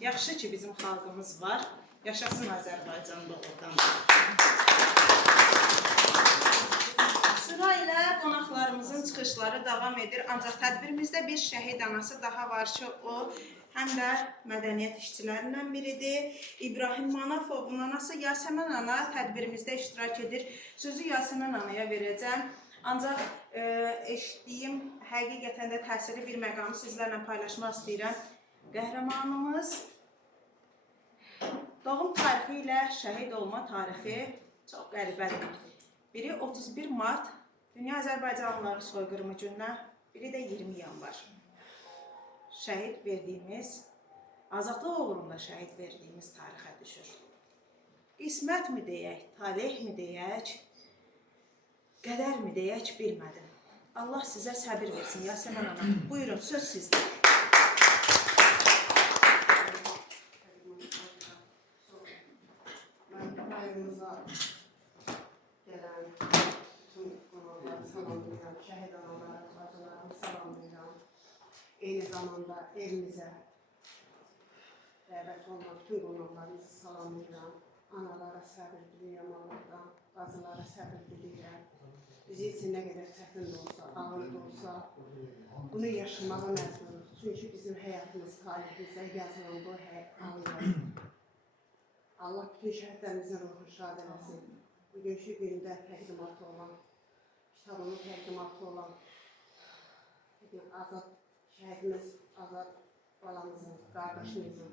yaxşı ki bizim xalqımız var. Yaşasın Azərbaycan doğrudan. Sırayla qonaqlarımızın çıxışları davam edir. Ancaq tədbirimizdə bir şəhid anası daha var ki, o həm də mədəniyyət işçilərindən biridir. İbrahim Manafovun anası Yasəmən ana tədbirimizdə iştirak edir. Sözü Yasəmən anaya verəcəm. Ancaq eşitdiyim həqiqətən də təsirli bir məqamı sizlərlə paylaşmaq istəyirəm. Qəhrəmanımız doğum tarixi ilə şəhid olma tarixi çox qəribədir. Biri 31 mart Dünya Azərbaycanlıları soyqırımı gününə, biri də 20 yanvar. Şəhid verdiyimiz, azadlıq uğrunda şəhid verdiyimiz tarixə düşür. Qismət mi deyək, talih mi deyək, qədər mi deyək bilmədim. Allah sizə səbir versin, Yasəmən ana. Buyurun, söz sizdə. Rayonumuza gələn bütün qonaqları salamlayıram, şəhid anaları, bacılarımı salamlayıram. Eyni zamanda evimizə dəvət olunan bütün qonaqlarımızı salamlayıram. Analara səbir diləyirəm Allahdan, bacılara səbir diləyirəm. Bizi üçün nə qədər çətin də olsa, ağır da olsa, bunu yaşamağa məcburuq. Çünki bizim həyatımız, tariximizdə yazılan bu anlar. Allah bütün şəhidlərimizin ruhunu şad eləsin. Bugünkü gündə təqdimatı olan, kitabının təqdimatı olan Azad şəhidimiz, Azad balamızın, qardaşımızın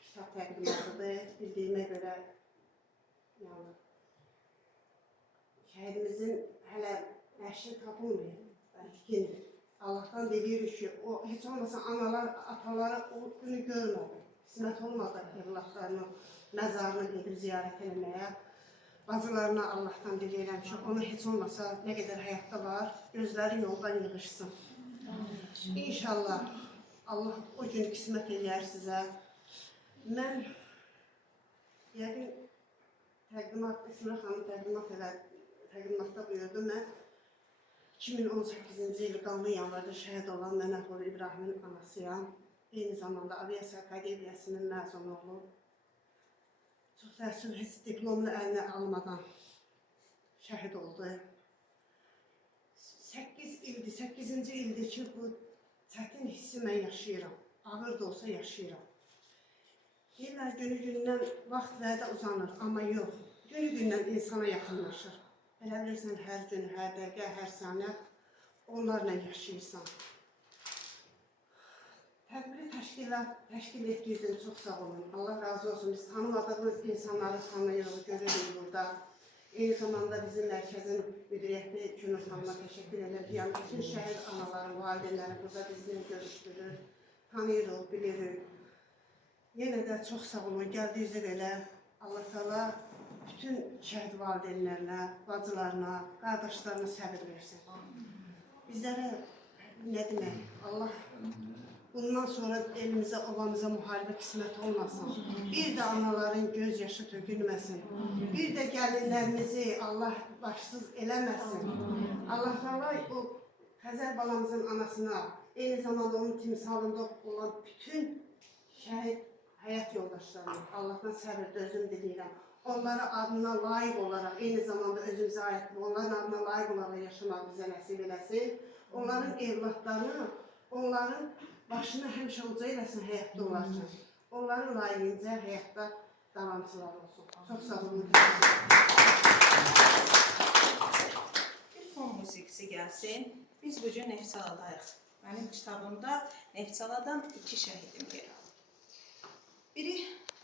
kitab təqdimatıdır. Bildiyimə görə şəhidimizin hələ nəşri tapılmıyor, itkindir. Allahdan deyirik ki, o heç olmasa analar, ataları o günü görmədi. Qismət olmadı evlatlarının məzarını gedib ziyarət etməyə. Bacılarına Allahdan diləyirəm ki, onu heç olmasa nə qədər həyatda var, gözləri yoldan yığışsın. İnşallah Allah o gün qismət eləyər sizə. Mən yəqin İsmət xanım təqdimatda buyurdu. Mən 2018-ci il qanlı yanvarda şəhid olan Mənəfov İbrahimin anasıyam. Eyni zamanda Aviasiya Akademiyasının məzunu olub. Çox təəssüf, heç diplomunu əlinə almadan şəhid oldu. 8-ci ildir ki, bu çətin hissi mən yaşayıram. Ağır da olsa yaşayıram. Deyirlər, günü-gündən vaxt vədə uzanır, amma yox. Günü-gündən insana yaxınlaşır. Elə bilirsən, hər gün, hər dəqiqə, hər saniyə onlarla yaşayırsan. Tədbiri təşkil etdiyiniz üçün çox sağ olun. Allah razı olsun. Biz tanımadığımız insanları tanıyırıq, görürük burada. Eyni zamanda bizim mərkəzin müdiriyyəti Günür xanıma təşəkkür edir. Yəni, bütün şəhid anaların, valideynləri burada bizimlə görüşdürür, tanıyırıq, bilirik. Yenə də çox sağ olun. Gəldiyinizə belə Allah Teala bütün şəhid valideynlərinə, bacılarına, qardaşlarına səbir versin. Bizlərə nə demək? Allah bundan sonra elimizə, ovamıza müharibə qismət olmasın. Bir də anaların göz yaşı tökülməsin. Bir də gəlinlərimizi Allah başsız eləməsin. Allah Teala o Xəzər balamızın anasına, eyni zamanda onun timsalında olan bütün şəhid həyat yoldaşlarına Allahdan səbir, dözüm diləyirəm. Onlara adına layiq olaraq, eyni zamanda özümüzə aid, onların adına layiq olaraq yaşamaq bizə nəsib eləsin. Onların evlatlarını, onların başına həmişə uca eləsin həyatda olarkən. Onların layiqincə həyatda davamçılar olsun. Çox sağ olun. Bir fon musiqisi gəlsin. Biz bugün Neftçaladayıq. Mənim kitabımda Neftçaladan 2 şəhidim yer alır. Biri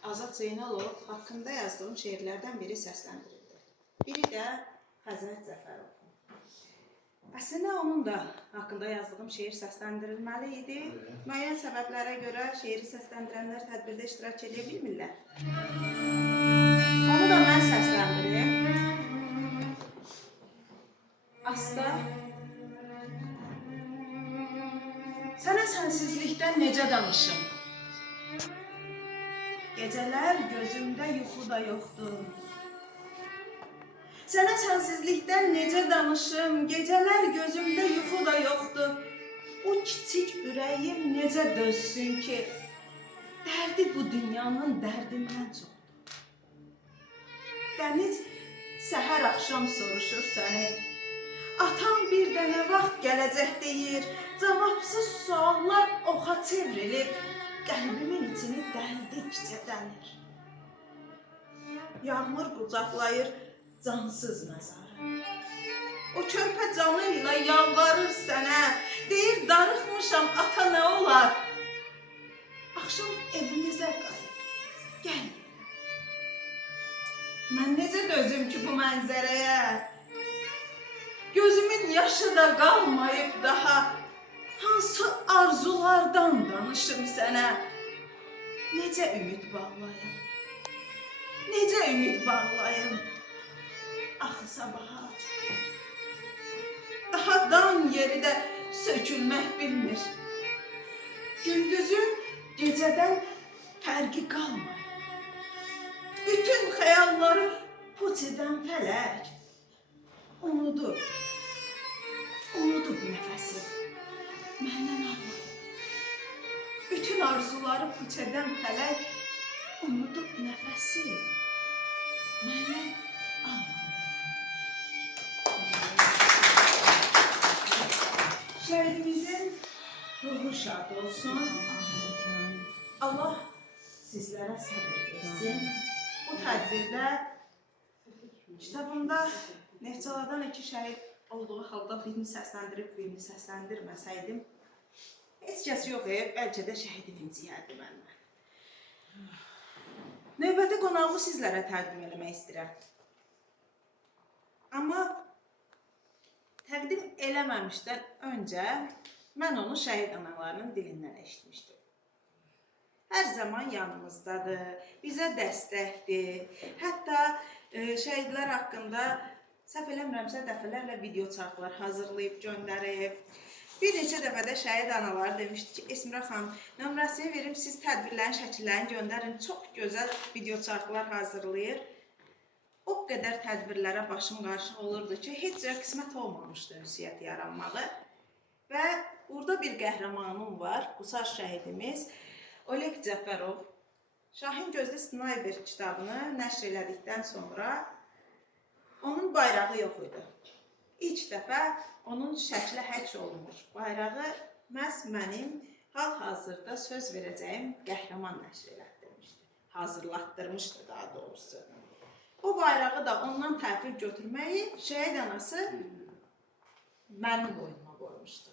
Azad Zeynalov haqqında yazdığım şeirlərdən biri səsləndirildi. Biri də Həzrət Zəfərov. Əslində onun da haqqında yazdığım şeir səsləndirilməli idi. Müəyyən səbəblərə görə şeiri səsləndirənlər tədbirdə iştirak edə bilmirlər. Onu da mən səsləndirim. Asta. Sənə sənsizlikdən necə danışım? Gecələr gözümdə yuxu da yoxdur. Sənə sənsizlikdən necə danışım? Gecələr gözümdə yuxu da yoxdur. O kiçik ürəyim necə dözsün ki, dərdi bu dünyanın dərdindən çoxdur. Dəniz səhər axşam soruşur səni, atan bir dənə vaxt gələcək deyir, cavabsız suallar oxa çevrilib, qəlbimin içini dəldikcə dənir. Yağmur qucaqlayır cansız məzarı. O körpə canı ilə yalvarır sənə, deyir darıxmışam ata nə olar? Axşam evimizə qayıt, gəl. Mən necə dözüm ki bu mənzərəyə? Gözümün yaşı da qalmayıb daha, hansı arzulardan danışım sənə? Necə ümid bağlayım? Necə ümid bağlayım? Axı sabaha daha dan yeri də sökülmək bilmir. Gündüzün gecədən fərqi qalmayıb. Bütün xəyalları puç edən fələk unudub nəfəsi, məndən almadı. Bütün arzuları puç edən fələk unudub nəfəsi, məndən almadı. Şəhidimizin ruhu şad olsun. Allah sizlərə səbir versin. Bu tədbirdə kitabımda Neftçaladan 2 şəhid olduğu halda birini səsləndirib, birini səsləndirməsəydim, heç kəs yox, bəlkə də şəhidim inciyərdi məndən. Növbəti qonağımı sizlərə təqdim eləmək istəyirəm. Amma təqdim eləməmişdən öncə mən onu şəhid analarının dilindən eşitmişdim. Hər zaman yanımızdadır, bizə dəstəkdir. Hətta şəhidlər haqqında səhv eləmirəmsə dəfələrlə video çarxlar hazırlayıb, göndərib. Bir neçə dəfə də şəhid anaları demişdi ki, Esmirə xanım, nömrəsini verim, siz tədbirlərin şəkillərini göndərin. Çox gözəl video çarxlar hazırlayır. O qədər tədbirlərə başım qarşı olurdu ki, heç cür qismət olmamışdı ünsiyyət yaranmağı. Və burada bir qəhrəmanım var, Qusar şəhidimiz Oleg Cəfərov. Şahin Gözlü Snayper kitabını nəşr elədikdən sonra onun bayrağı yox idi. İlk dəfə onun şəkli həkk olunmuş. Bayrağı məhz mənim hal-hazırda söz verəcəyim qəhrəman nəşr elətdirmişdi. Hazırlatdırmışdı daha doğrusu. O bayrağı da ondan təhvil götürməyi şəhid anası mənim boynuma qoymuşdu.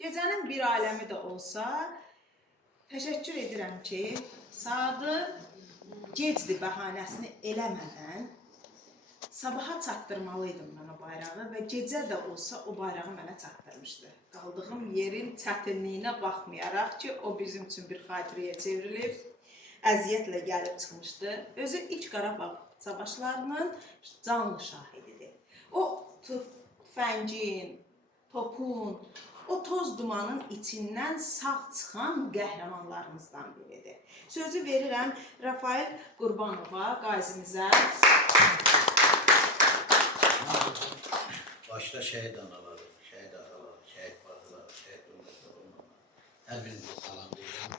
Gecənin bir aləmi də olsa, təşəkkür edirəm ki, saatı gecdir bəhanəsini eləmədən sabaha çatdırmalıydım mən o bayrağı və gecə də olsa o bayrağı mənə çatdırmışdı. Qaldığım yerin çətinliyinə baxmayaraq ki, o bizim üçün bir xatirəyə çevrilib, əziyyətlə gəlib çıxmışdı. Özü ilk Qarabağ savaşlarının canlı şahididir. O tüfəngin, topun, o toz dumanın içindən sağ çıxan qəhrəmanlarımızdan biridir. Sözü verirəm Rafael Qurbanova, qazimizə. Başda şəhid anaları, şəhid ataları, şəhid bacıları, şəhid ümrətləri, hər birinizə salam deyirəm.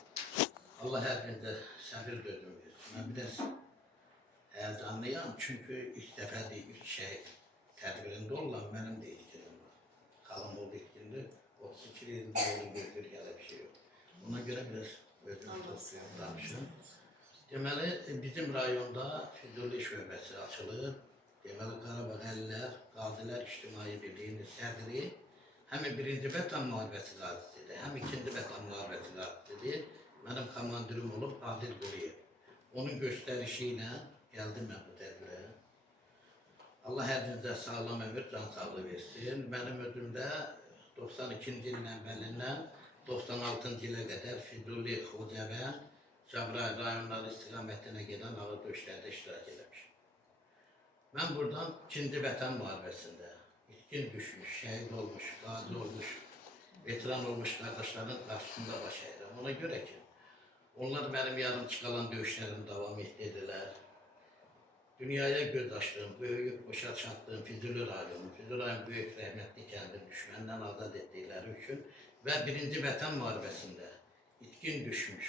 Allah hər birinizə səbir gözüm versin. Mən biraz həyəcanlıyam, çünki ilk dəfədir, ilk şəhid tədbirində olan mənim də itkinim var. Xalım oldu itkindir, 32 ildir oldu, bir gələ bir şey yox. Ona görə biraz özüm danışım. Deməli, bizim rayonda Füzuli şöbəsi açılıb. Deməli, Qarabağ Əlilər, Qazilər İctimai Birliyinin sədri, həm 1-ci Vətən müharibəsi qazisidir, həm 2-ci Vətən müharibəsi qazisidir. Mənim komandirim olub Adil Quliyev. Onun göstərişi ilə gəldim mən bu tədbirə. Allah hər birinizə sağlam ömür, can sağlığı versin. Mənim özümdə 92-ci ilin əvvəlindən 96-cı ilə qədər Füzuli, Xocəvə, Cəbrayıl rayonları istiqamətinə gedən ağır döyüşlərdə iştirak eləmişim. Mən buradan 2-ci Vətən müharibəsində itkin düşmüş, şəhid olmuş, qazi olmuş, veteran olmuş qardaşların qarşısında baş əyirəm. Ona görə ki, onlar mənim yarım çıxalan döyüşlərim davam etdirdilər. dünyaya göz açdığım, böyüyüb boşa çatdığım Füzuli rayonu, Füzuli rayon böyük rəhmətli kəndin düşməndən azad etdikləri üçün və 1-ci Vətən müharibəsində itkin düşmüş,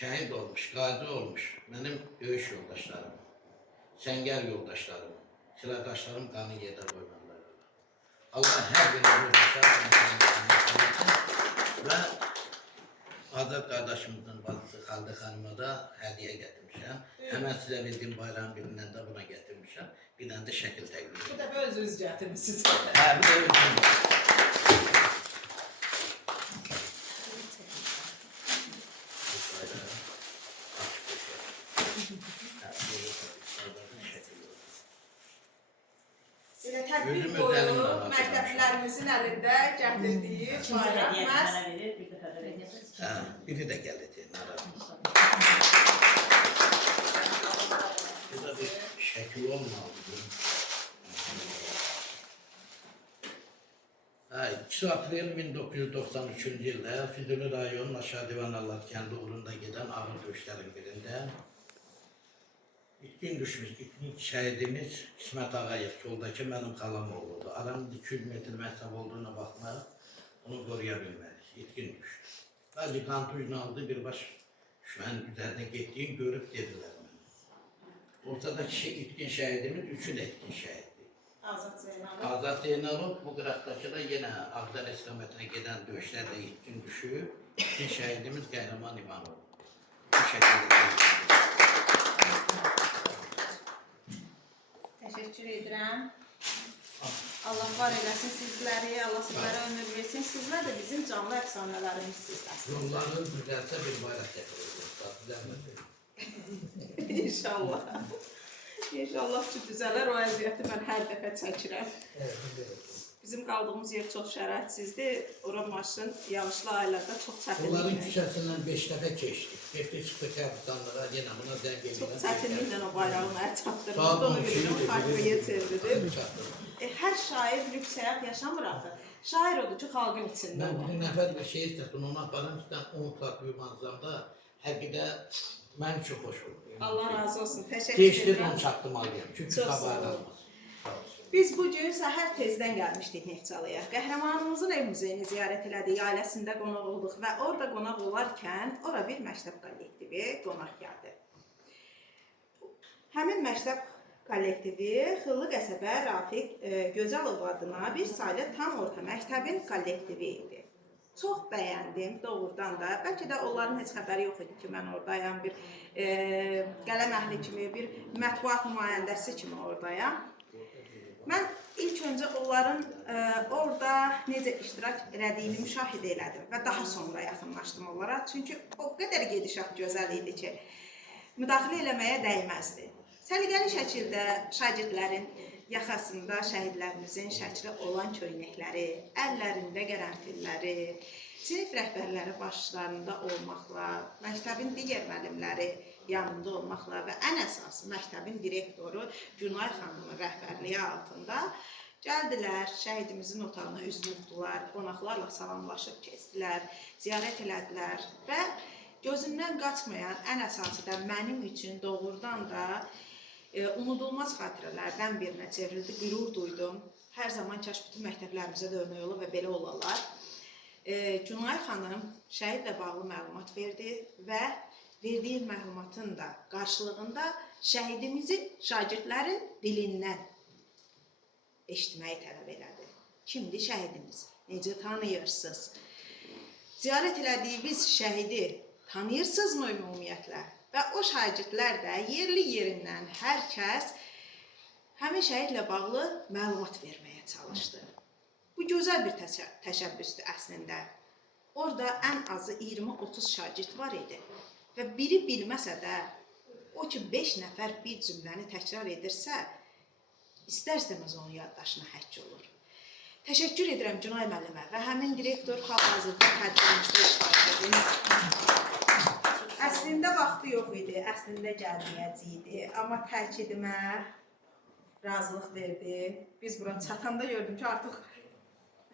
şəhid olmuş, qazi olmuş mənim döyüş yoldaşlarım, səngər yoldaşlarım, silahdaşlarım qanı yerdə qoymadılar. Allah hər birini yoldaşlar və Azad qardaşımızın bacısı Xaldə xanıma da hədiyyə gətirmişəm. Həmən sizə verdiyim bayrağın birindən də buna gətirmişəm. Bir dənə də şəkil təqdim edirəm. Bu dəfə özünüz gətirmişsiniz. Hə, bir də özüm. Belə tədbir boyu məktəblərimizin əlində gətirdiyi bayraq məhz Hə, biri də gələcək. Burada bir şəkil olmalıdır. 2 aprel 1993-cü ildə Füzuli rayonunun Aşağı Divanallar kəndi uğrunda gedən ağır döyüşlərin birində itkin düşmüş, itkin şəhidimiz İsmət Ağayev, yoldakı mənim xalam oğludur. Aramız 200 metr məsafə olduğuna baxmayaraq onu qoruya bilmədik, itkin düşdü. Bəzi kontuzyon aldı, birbaş düşmənin üzərindən getdiyini görüb dedilər mənə. Ortadakı itkin şəhidimiz, üçü də itkin şəhiddir. Azad Zeynalov, bu qıraqdakı da yenə Ağdərə istiqamətinə gedən döyüşlərdə itkin düşüb, itkin şəhidimiz Qəhrəman İmanov. Bu şəkildə Təşəkkür edirəm. Allah var eləsin sizləri, Allah sizlərə ömür versin. Sizlər də bizim canlı əfsanələrimizsiniz. Yollarınız düzəlsə bir bayraq gətirir. İnşallah. İnşallah ki, düzələr. O əziyyəti mən hər dəfə çəkirəm. Bizim qaldığımız yer çox şərətsizdir. Ora maşın yağışlı aylarda çox çətinliklə. Onların küçəsindən 5 dəfə keçdik. Getdik çıxdıq qəbristanlığa, yenə buna zəng edirəm. Çox çətinliklə o bayrağını əl çatdırmışdı. Onu görə farklıya çevirdim. Hər şair lüks həyat yaşamır axı. Şair odur ki, xalqın içində Mən olur. bir nəfər bir şey istədim, onu aparım ki, 10 saat yubanacağımda həqiqdə mənim çox xoş oldu. Allah razı olsun. Təşəkkür Keçdir edirəm. onu çatdım alıyorum. Çünki Çox sağ xəbərdən olun. Biz bugün səhər tezdən gəlmişdik Neftçalıya. Qəhrəmanımızın ev muzeyini ziyarət elədik, ailəsində qonaq olduq və orada qonaq olarkən ora bir məktəb kollektivi qonaq gəldi. Həmin məktəb kollektivi Xıllı qəsəbə Rafiq Gözəlov adına bir saylı tam orta məktəbin kollektivi idi. Çox bəyəndim doğrudan da. Bəlkə də onların heç xəbəri yox idi ki, mən oradayam, bir qələm əhli kimi, bir mətbuat nümayəndəsi kimi oradayam. Mən ilk öncə onların orada necə iştirak elədiyini müşahidə elədim və daha sonra yaxınlaşdım onlara. Çünki o qədər gedişat gözəl idi ki, müdaxilə eləməyə dəyməzdi. Səliqəli şəkildə şagirdlərin yaxasında şəhidlərimizin şəkli olan köynəkləri, əllərində qərənfilləri, sinif rəhbərləri başlarında olmaqla, məktəbin digər müəllimləri yanında olmaqla və ən əsası məktəbin direktoru Günay xanımın rəhbərliyi altında gəldilər, şəhidimizin otağına üz tutdular, qonaqlarla salamlaşıb keçdilər, ziyarət elədilər və gözümdən qaçmayan ən əsası da mənim üçün doğrudan da unudulmaz xatirələrdən birinə çevrildi, qürur duydum. Hər zaman kaş bütün məktəblərimizə də örnək olur və belə olarlar. Günay xanım şəhidlə bağlı məlumat verdi və verdiyi məlumatın da qarşılığında şəhidimizi şagirdlərin dilindən eşitməyi tələb elədi. Kimdir şəhidimiz? Necə tanıyırsınız? Ziyarət elədiyiniz şəhidi tanıyırsınızmı ümumiyyətlə? Və o şagirdlər də yerli yerindən hər kəs həmin şəhidlə bağlı məlumat verməyə çalışdı. Bu gözəl bir təşəbbüsdür əslində. Orada ən azı 20-30 şagird var idi. Və biri bilməsə də, o ki 5 nəfər bir cümləni təkrar edirsə, istər-istəməz onun yaddaşına həkk olur. Təşəkkür edirəm Günay müəllimə və həmin direktor hal-hazırda tədbirimizdə iştirak edir. Əslində vaxtı yox idi, əslində gəlməyəcəkdi, amma təkidimə razılıq verdi. Biz bura çatanda gördüm ki, artıq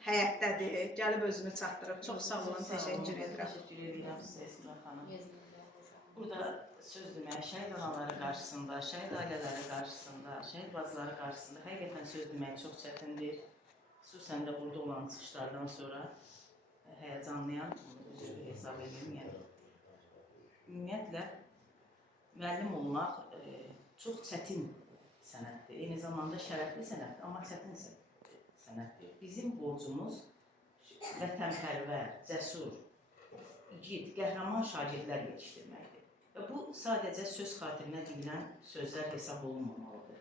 həyətdədir, gəlib özünü çatdırıb. Çox sağ olun, təşəkkür edirəm. burada söz demək, şəhid anaları qarşısında, şəhid ailələri qarşısında, şəhid bacıları qarşısında həqiqətən söz demək çox çətindir. Xüsusən də burada olan çıxışlardan sonra həyəcanlayan üzrü hesab edirəm. Yəni, ümumiyyətlə, müəllim olmaq çox çətin sənətdir. Eyni zamanda şərəfli sənətdir, amma çətin sənətdir. Bizim borcumuz vətənpərvər, cəsur, igid, qəhrəman şagirdlər yetişdirməkdir. Və bu sadəcə söz xatirinə deyilən sözlər hesab olunmamalıdır.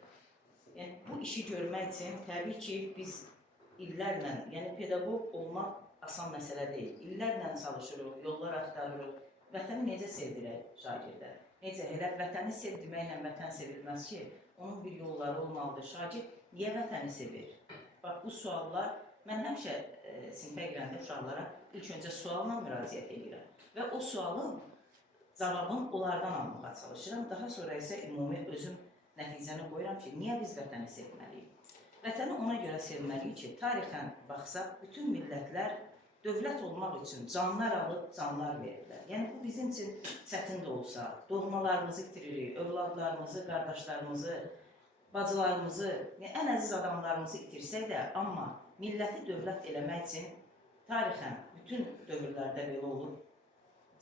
Yəni, bu işi görmək üçün təbii ki, biz illərlə, yəni pedaqoq olmaq asan məsələ deyil. İllərlə çalışırıq, yollar axtarırıq. Vətəni necə sevdirək şagirdə? Necə? Elə vətəni sevdirməklə vətən sevilməz ki, onun bir yolları olmalıdır. Şagird niyə vətəni sevir? Bax, bu suallar, mən həmişə sinifə girəndə uşaqlara ilk öncə sualla müraciət edirəm. Və o sualın cavabını onlardan almağa çalışıram. Daha sonra isə ümumi özüm nəticəni qoyuram ki, niyə biz vətəni sevməliyik? Vətəni ona görə sevməliyik ki, tarixən baxsaq, bütün millətlər dövlət olmaq üçün canlar alıb, canlar verirlər. Yəni, bu bizim üçün çətin də olsa, doğmalarımızı itiririk, övladlarımızı, qardaşlarımızı, bacılarımızı, ən əziz adamlarımızı itirsək də, amma milləti dövlət eləmək üçün tarixən bütün dövrlərdə belə olur,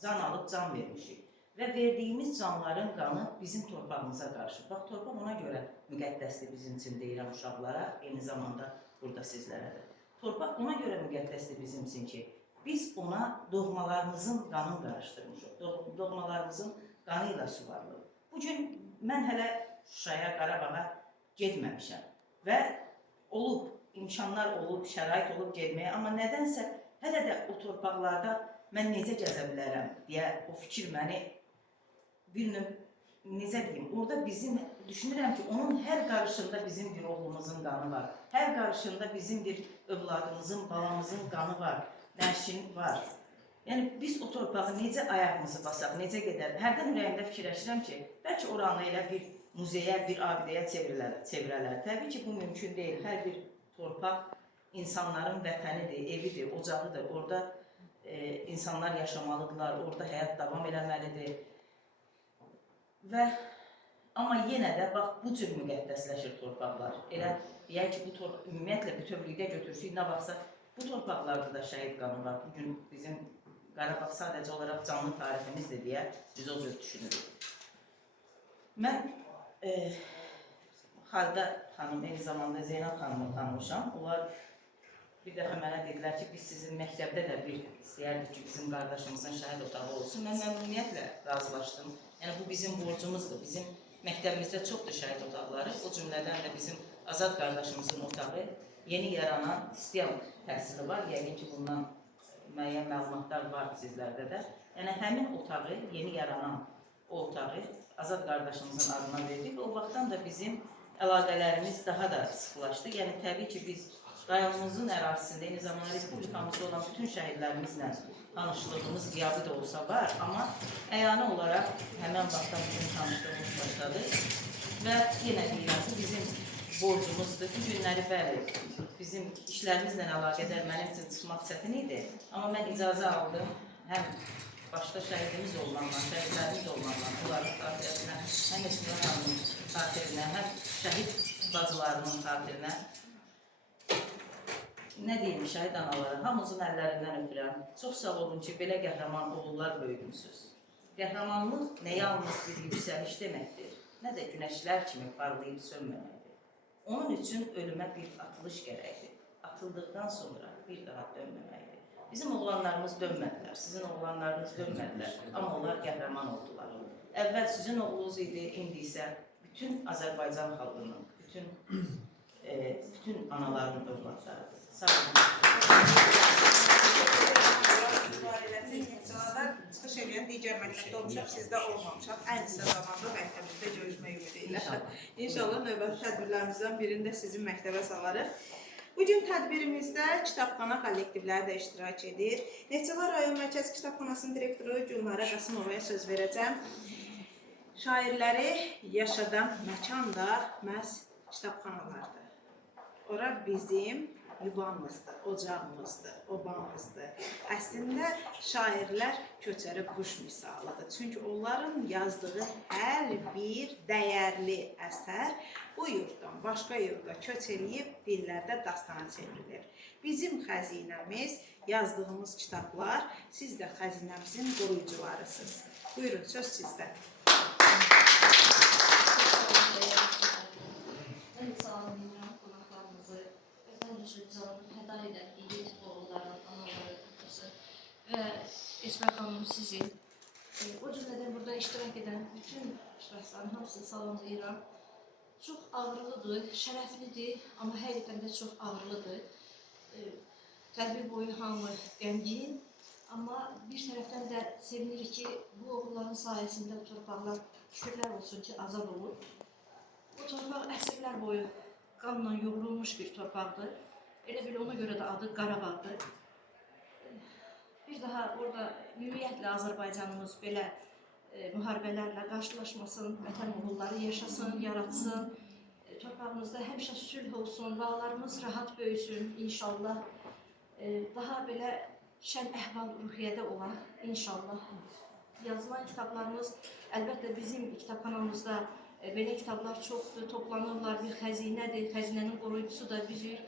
can alıb, can vermişik. Və verdiyimiz canların qanı bizim torpağımıza qarşı. Bax, torpaq ona görə müqəddəsdir bizim üçün deyirəm uşaqlara, eyni zamanda burada sizlərə də. Torpaq ona görə müqəddəsdir bizim üçün ki, biz ona doğmalarımızın qanını qarışdırmışıq, doğmalarımızın qanı ilə suvarlıq. Bugün mən hələ Şuşaya, Qarabağa getməmişəm və olub, imkanlar olub, şərait olub getməyə, amma nədənsə hələ də o torpaqlarda mən necə gəzə bilərəm deyə o fikir məni bir növ, necə deyim, orada bizim, düşünürəm ki, onun hər qarışında bizim bir oğlumuzun qanı var, hər qarışında bizim bir övladımızın, balamızın qanı var, nəşin var. Yəni, biz o torpağı necə ayağımızı basaq, necə gedər? Hərdən ürəyimdə fikirləşirəm ki, bəlkə oranı elə bir muzeyə, bir abidəyə çevirələr. Təbii ki, bu mümkün deyil. Hər bir torpaq insanların vətənidir, evidir, ocağıdır. Orada insanlar yaşamalıdırlar, orada həyat davam eləməlidir. Amma yenə də, bax, bu cür müqəddəsləşir torpaqlar. Elə deyək ki, ümumiyyətlə bütövlükdə götürsük, nə baxsa, bu torpaqlarda da şəhid qanı var. Bugün bizim Qarabağ sadəcə olaraq canlı tariximizdir deyə biz o cür düşünürük. Mən Xalida xanım, eyni zamanda Zeynəb xanımı tanımışam. Onlar bir dəfə mənə dedilər ki, biz sizin məktəbdə də bir istəyərdik ki, bizim qardaşımızın şəhid otağı olsun. Mən məmnuniyyətlə razılaşdım. Yəni, bu bizim borcumuzdur. Bizim məktəbimizdə çoxdur şəhid otaqları. O cümlədən də bizim Azad qardaşımızın otağı yeni yaranan STEM təhsili var. Yəqin ki, bundan müəyyən məlumatlar var sizlərdə də. Yəni, həmin otağı, yeni yaranan o otağı Azad qardaşımızın adına verdik. O vaxtdan da bizim əlaqələrimiz daha da sıxlaşdı. Yəni, təbii ki, biz rayonumuzun ərazisində, eyni zamanda respublikamızda olan bütün şəhidlərimizlə tanışlığımız qiyabi də olsa var. Amma əyani olaraq həmən vaxtdan bizim tanışlığımız başladı. Və yenə deyirəm ki, bizim borcumuzdur. Bu günləri bəli, bizim işlərimizlə əlaqədar mənim üçün çıxmaq çətin idi. Amma mən icazə aldım, həm başda şəhidimiz olmaqla, şəhidlərimiz olmaqla, onların xatirinə, həm Esmira xanımın xatirinə, həm şəhid bacılarının xatirinə. Nə deyim, şəhid anaları, hamımızın əllərindən öpürəm. Çox sağ olun ki, belə qəhrəman oğullar böyüdünüz. Qəhrəmanlıq nə yalnız bir yüksəliş deməkdir, nə də günəşlər kimi parlayıb sönməməkdir. Onun üçün ölümə bir atılış gərəkdir. Atıldıqdan sonra bir daha dönməməkdir. Bizim oğlanlarımız dönmədilər, sizin oğlanlarınız dönmədilər, amma onlar qəhrəman oldular. Əvvəl sizin oğlunuz idi, indi isə bütün Azərbaycan xalqının, bütün anaların övladlarıdır. Sağ olun. Çıxış edən digər məktəbdə olmuşam, sizdə olmamışam. Ən qısa zamanda məktəbimizdə görüşmək ümidi ilə. İnşallah növbəti tədbirlərimizdən birində sizin məktəbə salarıq. Bugün tədbirimizdə kitabxana kollektivləri də iştirak edir. Neftçala rayon Mərkəzi Kitabxanasının direktoru Gülnara Qasımovaya söz verəcəm. Şairləri yaşadan məkan da məhz kitabxanalardır. Ora bizim yuvamızdır, ocağımızdır, obamızdır. Əslində şairlər köçəri quş misalıdır. Çünki onların yazdığı hər bir dəyərli əsər bu yurddan başqa yurda köç eləyib dillərdə dastana çevrilir. Bizim xəzinəmiz, yazdığımız kitablar, siz də xəzinəmizin qoruyucularısınız. Buyurun, söz sizdə. Ən sağlamlayıram qonaqlarımızı, vətən üçün canını fəda edən igid oğulların, anaları, atası və Esmər xanım sizin, o cümlədən burada iştirak edən bütün iştirakçıların hamısını salamlayıram. Çox ağırlıdır, şərəflidir, amma həqiqətən də çox ağırlıdır. Tədbir boyu hamı qəmgin, amma bir tərəfdən də sevinirik ki, bu oğulların sayəsində bu torpaqlar şükürlər olsun ki, azad olur. Bu torpaq əsrlər boyu qanla yoğrulmuş bir torpaqdır. Elə bil ona görə də adı Qarabağdır. Bir daha orada ümumiyyətlə Azərbaycanımız belə müharibələrlə qarşılaşmasın, vətən oğulları yaşasın, yaratsın. Torpağımızda həmişə sülh olsun, bağlarımız rahat böyüsün inşallah. Daha belə şən əhval-ruhiyyədə olaq inşallah. Yazılan kitablarımız, əlbəttə bizim kitabxanamızda belə kitablar çoxdur, toplanırlar, bir xəzinədir, xəzinənin qoruyucusu da bizik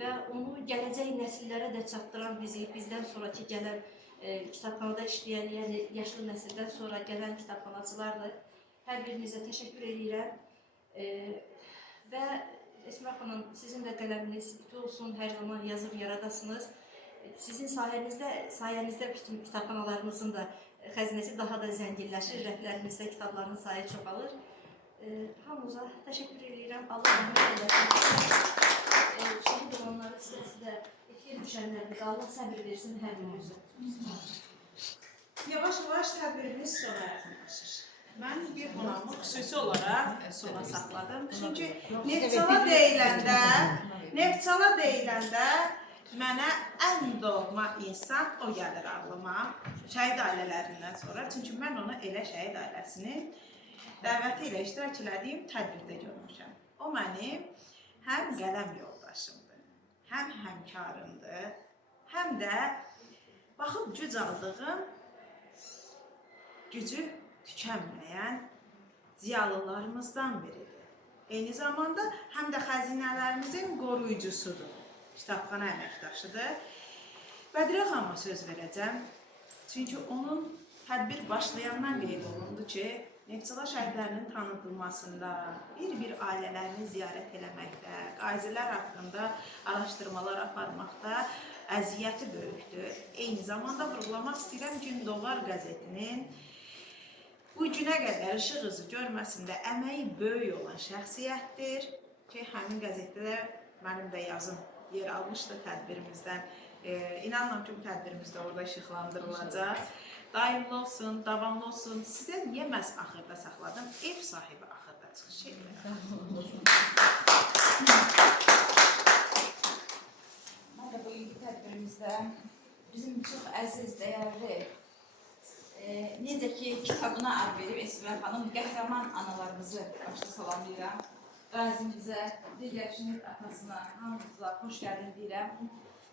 və onu gələcək nəsillərə də çatdıran bizi, bizdən sonraki gələn kitabxanada işləyən, yəni yaşlı nəsildən sonra gələn kitabxanacılardır. Hər birinizə təşəkkür edirəm və Esmər xanım, sizin də qələminiz iti olsun, hər zaman yazıb yaradasınız. Sizin sayənizdə bütün kitabxanalarımızın da xəzinəsi daha da zənginləşir, rəflərinizdə kitabların sayı çoxalır. Hamınıza təşəkkür edirəm. Allah rəhmət eləsin. Şəhid olanları sizə etkili düşənlərinizə Allah səbir versin hər birinizə. Yavaş-yavaş tədbirimiz sona yaxınlaşır. Mən bir qonağımı xüsusi olaraq sona saxladım. Çünki Neftçala deyiləndə mənə ən doğma insan o gəlir ağlıma. Şəhid ailələrindən sonra. Çünki mən onu elə şəhid ailəsinin dəvəti ilə iştirak elədiyim tədbirdə görmüşəm. O mənim həm qələm yoldaşımdır, həm həmkarımdır, həm də baxıb güc aldığım, gücü tükənməyən ziyalılarımızdan biridir. Eyni zamanda həm də xəzinələrimizin qoruyucusudur, kitabxana əməkdaşıdır. Bədirə xanıma söz verəcəm. Çünki onun tədbir başlayandan qeyd olundu ki, Neftçala şəhidlərinin tanıdılmasında, bir ailələrini ziyarət eləməkdə, qazilər haqqında araşdırmalar aparmaqda əziyyəti böyükdür. Eyni zamanda vurğulamaq istəyirəm ki, Doğar qəzetinin bu günə qədər işıq üzü görməsində əməyi böyük olan şəxsiyyətdir ki, həmin qəzetdə də mənim də yazım yer almışdı tədbirimizdən. İnanıram ki, bu tədbirimiz də orada işıqlandırılacaq. Daimli olsun, davamlı olsun. Sizə niyə məhz axırda saxladım? Ev sahibi axırda çıxış edir. Mən də bu ilk tədbirimizdə bizim çox əziz, dəyərli, necə ki kitabına ad verib Esmər xanım, qəhrəman analarımızı başda salamlayıram. Qazimizə, digər şəhid atasına, hamımıza xoş gəldin deyirəm.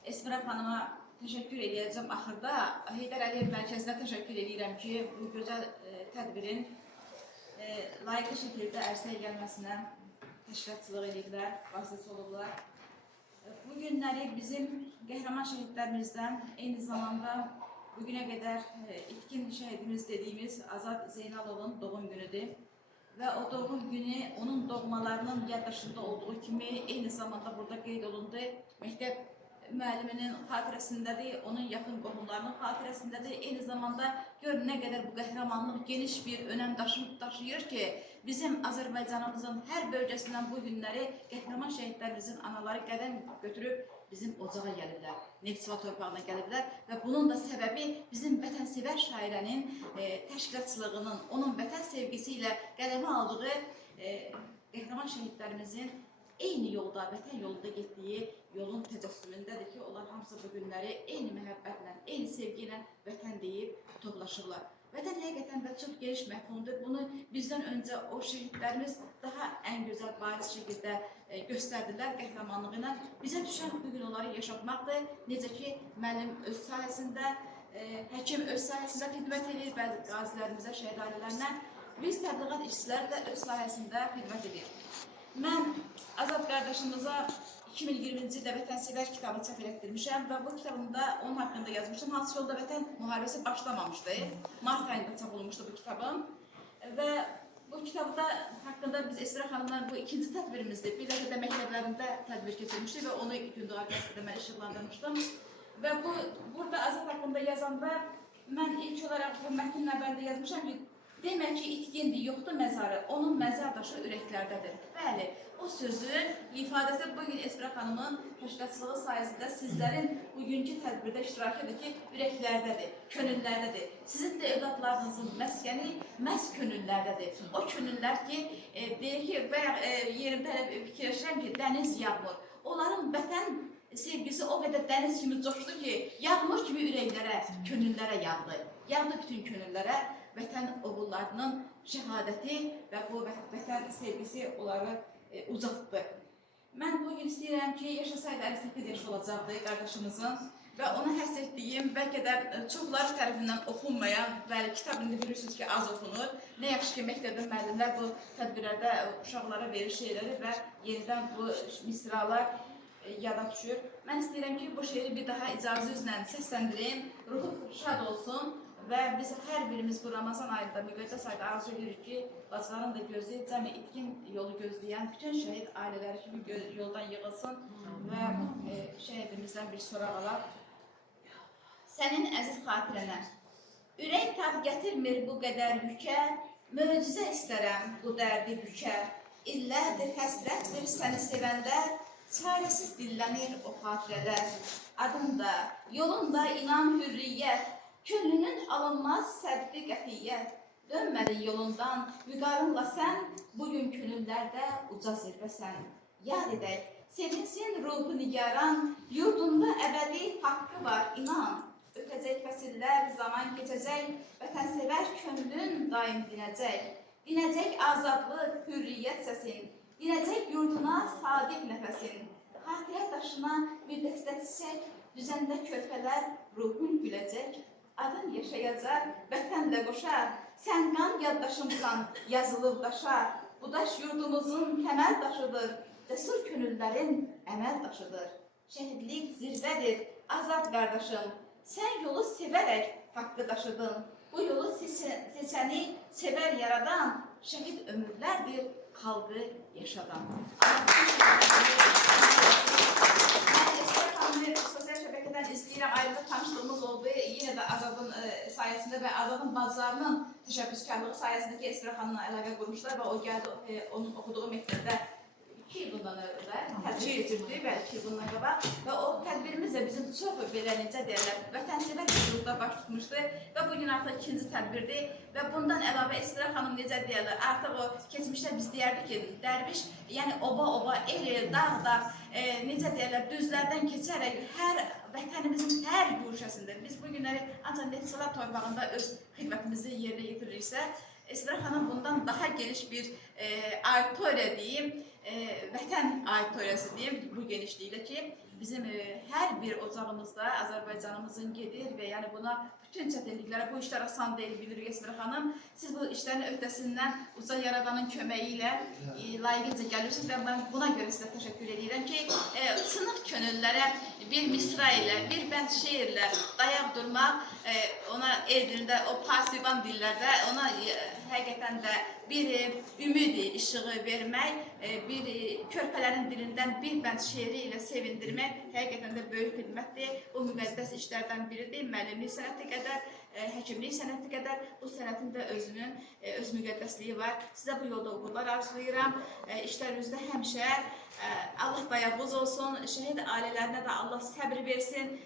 Esmər xanıma təşəkkür edəcəm. Axırda Heydər Əliyev Mərkəzinə təşəkkür edirəm ki, bu gözəl tədbirin layiqli şəkildə ərsəyə gəlməsinə təşkilatçılıq edirlər, vasitəçi olublar. Bu günləri bizim qəhrəman şəhidlərimizdən eyni zamanda bugünə qədər itkin şəhidimiz dediyimiz Azad Zeynalovun doğum günüdür. Və o doğum günü onun doğmalarının yaddaşında olduğu kimi eyni zamanda burada qeyd olundu. Məktəb müəlliminin xatirəsindədir, onun yaxın qohumlarının xatirəsindədir. Eyni zamanda gör nə qədər bu qəhrəmanlıq geniş bir önəm daşıyır ki, bizim Azərbaycanımızın hər bölgəsindən bu günləri qəhrəman şəhidlərimizin anaları qədəm götürüb bizim ocağa gəliblər, Neftçala torpağına gəliblər və bunun da səbəbi bizim vətənsevər şairənin təşkilatçılığının, onun vətən sevgisi ilə qələmə aldığı qəhrəman şəhidlərimizin eyni yolda, vətən yolunda getdiyi yolun təcəssümündədir ki, onlar hamısı bu günləri eyni məhəbbətlə, eyni sevgi ilə vətən deyib toplaşırlar. Vətən həqiqətən də çox geniş məfhumdur. Bunu bizdən öncə o şəhidlərimiz daha ən gözəl, bariz şəkildə göstərdilər qəhrəmanlığı ilə. Bizə düşən bu gün onları yaşatmaqdır. Necə ki, müəllim öz sahəsində, həkim öz sahəsində xidmət edir, bəzi qazilərimizə, şəhid ailələrinə. Biz təbliğat işçiləri də öz sahəsində xidmət edir. Mən Azad qardaşımıza 2020-ci ildə Vətənsevər kitabını çap etdirmişəm və bu kitabımda onun haqqında yazmışdım. Hansı yolda vətən müharibəsi başlamamışdı. Mart ayında çap olunmuşdu bu kitabım. Və bu kitabda haqqında biz Esra xanımla bu ikinci tədbirimizdir. Bir dəfə də məktəblərində tədbir keçirmişdik və onu Gündoğar qəzetində mən işıqlandırmışdım. Və burada Azad haqqında yazanda mən ilk olaraq bu mətnin əvvəlində yazmışam ki, demək ki, itkindir, yoxdur məzarı, onun məzar daşı ürəklərdədir. Bəli, o sözün ifadəsi bugün Esra xanımın təşkilatçılığı sayəsində sizlərin bugünkü tədbirdə iştirakidir ki, ürəklərdədir, könüllərdədir. Sizin də evladlarınızın məskəni məhz könüllərdədir. O könüllər ki, deyir ki, yerimdə fikirləşirəm ki, dəniz yağmur. Onların vətən sevgisi o qədər dəniz kimi coşdu ki, yağmur kimi ürəklərə, könüllərə yağdı. Yağdı bütün könüllərə. Vətən oğullarının şəhadəti və bu vətən sevgisi onları uzatdı. Mən bugün istəyirəm ki, yaşasaydı 58 yaş olacaqdı qardaşımızın və ona həsr etdiyim, bəlkə də çoxları tərəfindən oxunmayan, bəli, kitab indi bilirsiniz ki, az oxunur. Nə yaxşı ki, məktəbdə müəllimlər bu tədbirlərdə uşaqlara verir şeyləri və yenidən bu misralar yada düşür. Mən istəyirəm ki, bu şeiri bir daha icazə üzrlə səsləndirim, ruhu şad olsun. Və biz hər birimiz bu Ramazan ayında, müqəddəs ayda arzu edirik ki, bacıların da gözü cəmi itkin yolu gözləyən bütün şəhid ailələri kimi yoldan yığılsın və şəhidimizdən bir soraq alaq. Sənin əziz xatirənə, ürək tab gətirmir bu qədər yükə, möcüzə istərəm bu dərdi bükə. İllərdir, həsrətdir səni sevəndə, çarəsiz dillənir o xatirələr. Adında, yolunda inan hürriyyət, könlünün alınmaz sədqi qətiyyət, dönmədin yolundan, vüqarınla sən, bugün könüllərdə uca zirvəsən. Yad edək, sevinsin ruhu nigaran, yurdunda əbədi haqqı var, inan. Ötəcək fəsillər, zaman keçəcək, vətənsevər könlün daim dinəcək. Dinəcək azadlıq, hürriyyət səsin, dinəcək yurduna sadiq nəfəsin. Xatirə daşına müddəstə çiçək, düzəndə körpələr ruhun güləcək. Adın yaşayacaq, vətənlə qoşar, sən qan yaddaşımsan, yazılıb daşa. Bu daş yurdumuzun təməl daşıdır, cəsur könüllərin əməl daşıdır. Şəhidlik zirvədir, azad qardaşım, sən yolu sevərək haqqı daşıdın. Bu yolu seçəni sevər yaradan, şəhid ömürlərdir, xalqı yaşadan. Sosial şəbəkədən izləyirəm, ayrıca tanışlığımız oldu. Yenə də Azadın sayəsində və Azadın bacılarının təşəbbüskarlığı sayəsində ki, Esra xanımla əlaqə qurmuşlar və o gəldi, onun oxuduğu məktəbdə 2 il bundan əvvəl tədbir keçirdi, bəlkə bundan qabaq və o tədbirimiz də bizim çox belə necə deyirlər, vətənsevər qrupda baş tutmuşdu və bugün artıq ikinci tədbirdir və bundan əlavə Esra xanım necə deyirlər, artıq o keçmişdə biz deyərdik ki, dərviş, yəni oba, el, dağ, necə deyirlər, düzlərdən keçərək hər vətənimizin hər güşəsində biz bu günləri ancaq Neftçilar torpağında öz xidmətimizi yerinə yetiririksə, Esra xanım bundan daha geniş bir auditoriya deyim, vətən auditoriyası deyim bu genişliklə ki, bizim hər bir ocağımızda Azərbaycanımızın gedir və yəni buna bütün çətinliklərə, bu işlər asan deyil, bilirik Esra xanım. Siz bu işlərin öhdəsindən uca yaradanın köməyi ilə layiqincə gəlirsiniz və mən buna görə sizə təşəkkür edirəm ki, sınıq könüllərə bir misra ilə, bir bənd şeirlə dayaq durmaq, ona el dilində, o pasivan dillərdə ona həqiqətən də bir ümid işığı vermək, bir körpələrin dilindən bir bənd şeiri ilə sevindirmək həqiqətən də böyük xidmətdir. Bu müqəddəs işlərdən biridir. Müəllimlik sənəti qədər, həkimlik sənəti qədər bu sənətin də özünün öz müqəddəsliyi var. Sizə bu yolda uğurlar arzulayıram. İşlərinizdə həmişə Allah bayağınız olsun. Şəhid ailələrinə də Allah səbr versin.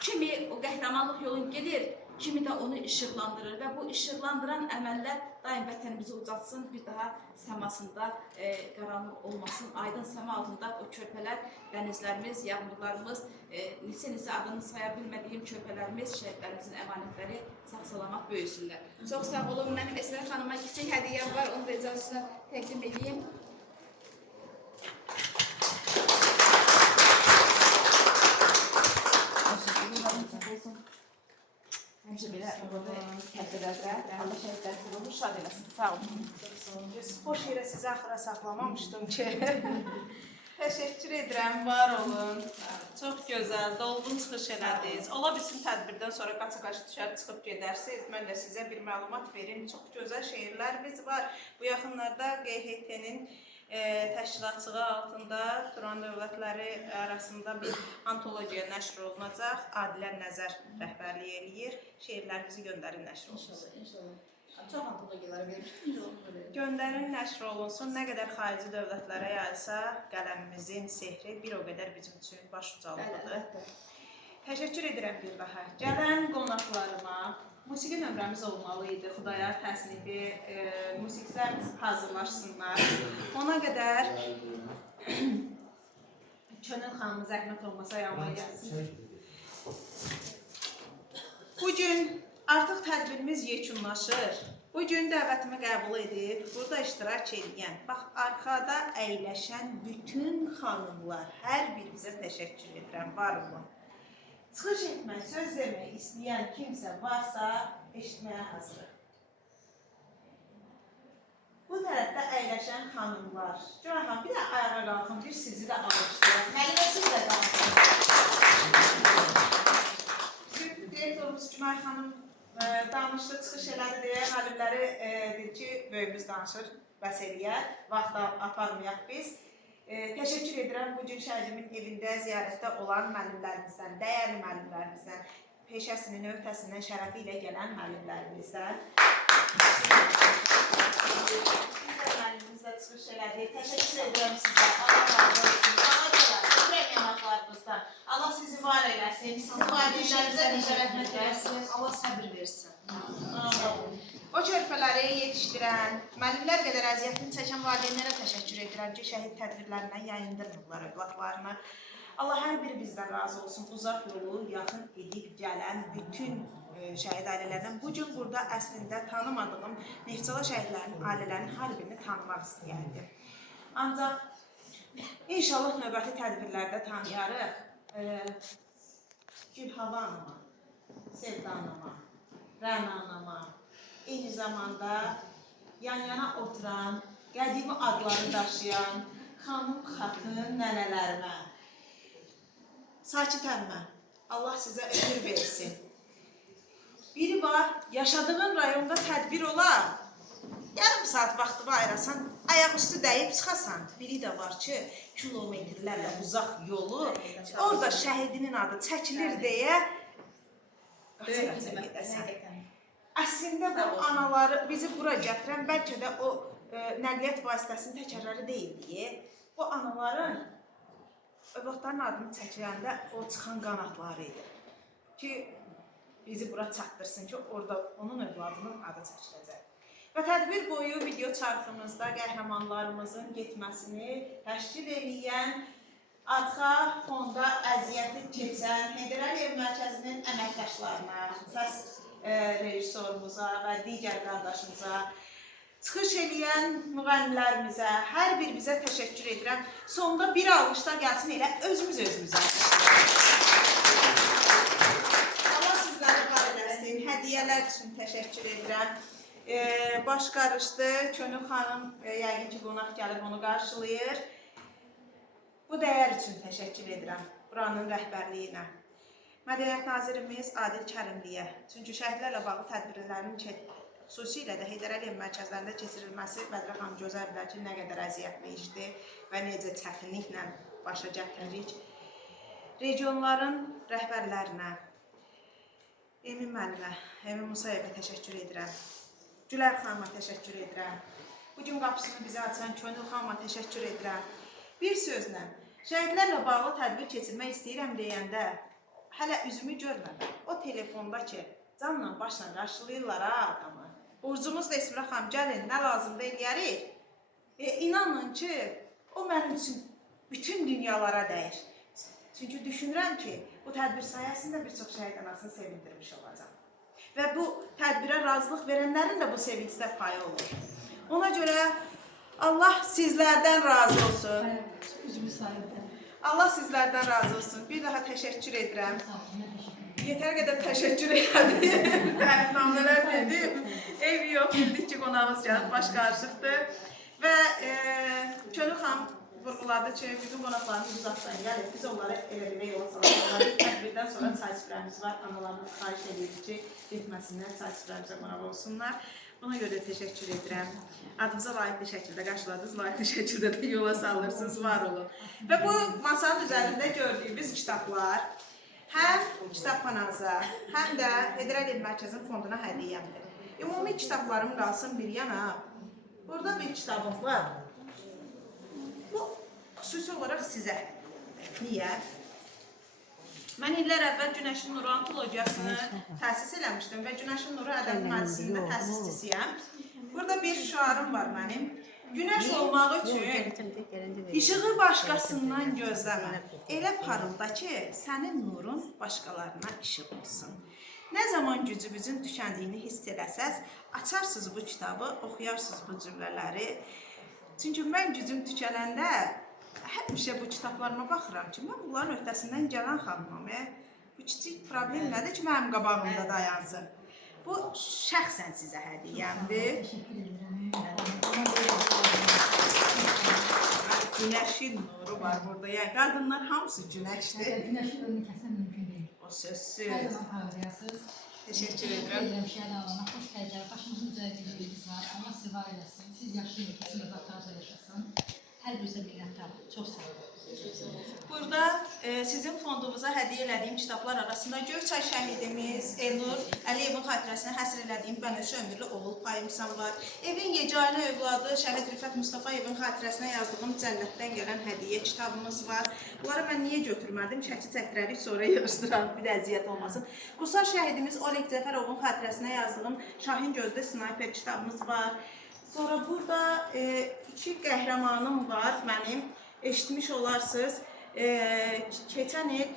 Kimi o qəhrəmanlıq yolunu gedir, kimi də onu işıqlandırır və bu işıqlandıran əməllər daim vətənimizi ucatsın, bir daha səmasında qaranlıq olmasın, aydın səma altında o körpələr, dənizlərimiz, yağmurlarımız, neçə adını saya bilmədiyim körpələrimiz, şəhidlərimizin əmanətləri sağ-salamat böyüsünlər. Çox sağ olun, mənim Əsmər xanıma kiçik hədiyyəm var, onu da icazə təqdim edeyim. Həmişə belə tədbirlərdə Allah şəhidlərimizin ruhunu şad eləsin. Sağ olun. Boş yerə sizi axıra saxlamamışdım ki. Təşəkkür edirəm, var olun. Çox gözəl, dolğun çıxış elədiniz. Ola bilsin tədbirdən sonra qaça-qaç düşər çıxıb gedərsiniz. Mən də sizə bir məlumat verim. Çox gözəl şeirlərimiz var. Bu yaxınlarda QHT-nin təşkilatçılığı altında Turan dövlətləri arasında bir antologiya nəşr olunacaq. Adilə Nəzər rəhbərlik eləyir. Şeirlərimizi göndərin nəşr olunsun. Çox antologiyalara vermişdim. Göndərin nəşr olunsun. Nə qədər xarici dövlətlərə yayılsa, qələmimizin sehri bir o qədər bizim üçün baş ucalıqdır. Təşəkkür edirəm bir daha. Gələn qonaqlarıma musiqi nömrəmiz olmalı idi. Xudayar təsnifi, musiqilər hazırlaşsınlar. Ona qədər Könül xanımın zəhmət olmasa yanıma gəlsin. Bugün artıq tədbirimiz yekunlaşır. Bugün dəvətimi qəbul edib, burada iştirak edən, bax, arxada əyləşən bütün xanımlar, hər birinizə təşəkkür edirəm, var olun. Çıxış etmək, söz demək istəyən kimsə varsa, eşitməyə hazırıq. Bu tərəfdə əyləşən xanımlar. Cümay xanım, bir də ayağa qalxın, bir sizi də alışdıraq. Həlimə siz də qalxın. Direktorumuz Cümay xanım danışdı, çıxış elədi deyə müəllimləri deyir ki, böyümüz danışır, bəs eləyər, vaxt aparmayaq biz. Təşəkkür edirəm bugün şəhidimin evində ziyarətdə olan müəllimlərimizdən, dəyərli müəllimlərimizdən, peşəsinin, öhdəsindən, şərəfi ilə gələn müəllimlərimizdən. Biz də müəllimimizlə çıxış elədik. Təşəkkür edirəm sizə. Allah razı olsun. Daha görə, ötürəm yanaqlarınızdan. Allah sizi var eləsin. Sizi valideynlərinizə rəhmət eləsin. Allah səbir versin. O körpələri yetişdirən, müəllimlər qədər əziyyətini çəkən valideynlərə təşəkkür edirəm ki, şəhid tədbirlərindən yayındırmırlar övladlarını. Allah hər biri bizdən razı olsun. Uzaq yolu yaxın edib gələn bütün şəhid ailələrindən. Bugün burada əslində tanımadığım Neftçala şəhidlərinin ailələrinin hər birini tanımaq istəyərdim. Ancaq inşallah növbəti tədbirlərdə tanıyarıq. Gülhava anama, Sevda anama, Rəna anama, eyni zamanda yan-yana oturan, qədimi adları daşıyan xanım, xatın, nənələrimə, Sakit əmmə, Allah sizə ömür versin. Biri var, yaşadığın rayonda tədbir olar, yarım saat vaxtını ayırasan, ayaqüstü dəyib çıxasan. Biri də var ki, kilometrlərlə uzaq yolu, orada şəhidinin adı çəkilir deyə qaça-qaça gedəsən. Əslində bu anaları bizi bura gətirən bəlkə də o nəqliyyat vasitəsinin təkərləri deyildi. O anaların övladların adını çəkiləndə o çıxan qanatları idi. Ki bizi bura çatdırsın ki orada onun övladının adı çəkiləcək. Və tədbir boyu video çarxımızda qəhrəmanlarımızın getməsini təşkil edən, arxa fonda əziyyəti keçən Heydər Əliyev Mərkəzinin əməkdaşlarına, səs rejissorumuza və digər qardaşımıza, çıxış edən müğənnilərimizə, hər birimizə təşəkkür edirəm. Sonda bir alqışlar gəlsin elə özümüzə. Allah sizləri var eləsin, hədiyyələr üçün təşəkkür edirəm. Baş qarışdı, Könül xanım yəqin ki qonaq gəlib onu qarşılayır. Bu dəyər üçün təşəkkür edirəm buranın rəhbərliyinə. Mədəniyyət Nazirimiz Adil Kərimliyə, çünki şəhidlərlə bağlı tədbirlərin xüsusilə də Heydər Əliyev mərkəzlərində keçirilməsi Bədirə xanım gözəl bilər ki, nə qədər əziyyətli işdir və necə çətinliklə başa gətiririk. Regionların rəhbərlərinə, Emin müəllimə, Emin Musayevə təşəkkür edirəm. Gülər xanıma təşəkkür edirəm. Bugün qapısını bizə açan Könül xanıma təşəkkür edirəm. Bir sözlə, şəhidlərlə bağlı tədbir keçirmək istəyirəm deyəndə, hələ üzümü görmədən, o telefonda ki, canla başla qarşılayırlar ha adamı. Borcumuz da Esmira xanım, gəlin, nə lazımdır eləyərik. İnanın ki, o mənim üçün bütün dünyalara dəyir. Çünki düşünürəm ki, bu tədbir sayəsində bir çox şəhid anasını sevindirmiş olacaq. Və bu tədbirə razılıq verənlərin də bu sevincdə payı olur. Ona görə Allah sizlərdən razı olsun. Allah sizlərdən razı olsun. Bir daha təşəkkür edirəm. Yetər qədər təşəkkür edirəm. Tərifnamələr dedim. Ev yox, bildik ki, qonağımız gəlib, baş qarışıqdır. Və Könül xanım vurğuladı ki, bütün qonaqlarımız uzaqdan gəlir. Biz onları elə bir yola salalım. Tədbirdən sonra çay süfrəmiz var. Analarımız xahiş edirdik ki, getməsinlər, çay süfrəmizə qonaq olsunlar. Buna görə təşəkkür edirəm. Adımıza layiqli şəkildə qarşıladınız, layiqli şəkildə də yola salırsınız, var olun. Və bu masanın üzərində gördüyümüz kitablar həm kitabxananıza, həm də Federal Ev Mərkəzinin fonduna hədiyyəmdir. Ümumi kitablarım qalsın bir yana. Burada bir kitabım var. Bu xüsusi olaraq sizə. Niyə? Mən illər əvvəl Günəşin Nuru antologiyasını təsis eləmişdim və Günəşin Nuru ədəbi məclisində təsisçisiyəm. Burada bir şüarım var mənim. Günəş olmaq üçün işığı başqasından gözləmə. Elə parılda ki, sənin nurun başqalarına işıq olsun. Nə zaman gücünüzün tükəndiyini hiss eləsəz, açarsınız bu kitabı, oxuyarsınız bu cümlələri. Çünki mən gücüm tükənəndə həmişə bu kitablarıma baxıram ki, mən bunların öhdəsindən gələn xanımam. Bu kiçik problem nədir ki, mənim qabağımda dayansın? Bu şəxsən sizə hədiyyəmdir. Günəşin nuru var burada. Yəni qadınlar hamısı günəşdir. Günəşin önünü kəsən mümkün deyil. O sözsüz. Hər zaman parlayasınız. Teşekkür ederim. Hoş gəldilər. Başımızın üzərində var. Allah sizi var eləsin. Siz yaşayın, bütün uzaqlarca yaşasın. Hər birinizə minnətdarım. Çox sağ olun. Burada sizin fondunuza hədiyyə elədiyim kitablar arasında Göyçay şəhidimiz Elnur Əliyevin xatirəsinə həsr elədiyim Bənövşə Ömürlü Oğul payımsam var. Evin yeganə övladı Şəhid Rüfət Mustafayevin xatirəsinə yazdığım Cənnətdən gələn hədiyyə kitabımız var. Bunları mən niyə götürmədim? Şəki çəkdirərik, sonra yığışdıram, bir əziyyət olmasın. Qusar şəhidimiz Oleg Cəfərovun xatirəsinə yazdığım Şahin Gözlü Snayper kitabımız var. Sonra burada iki qəhrəmanım var mənim. Eşitmiş olarsınız, keçən il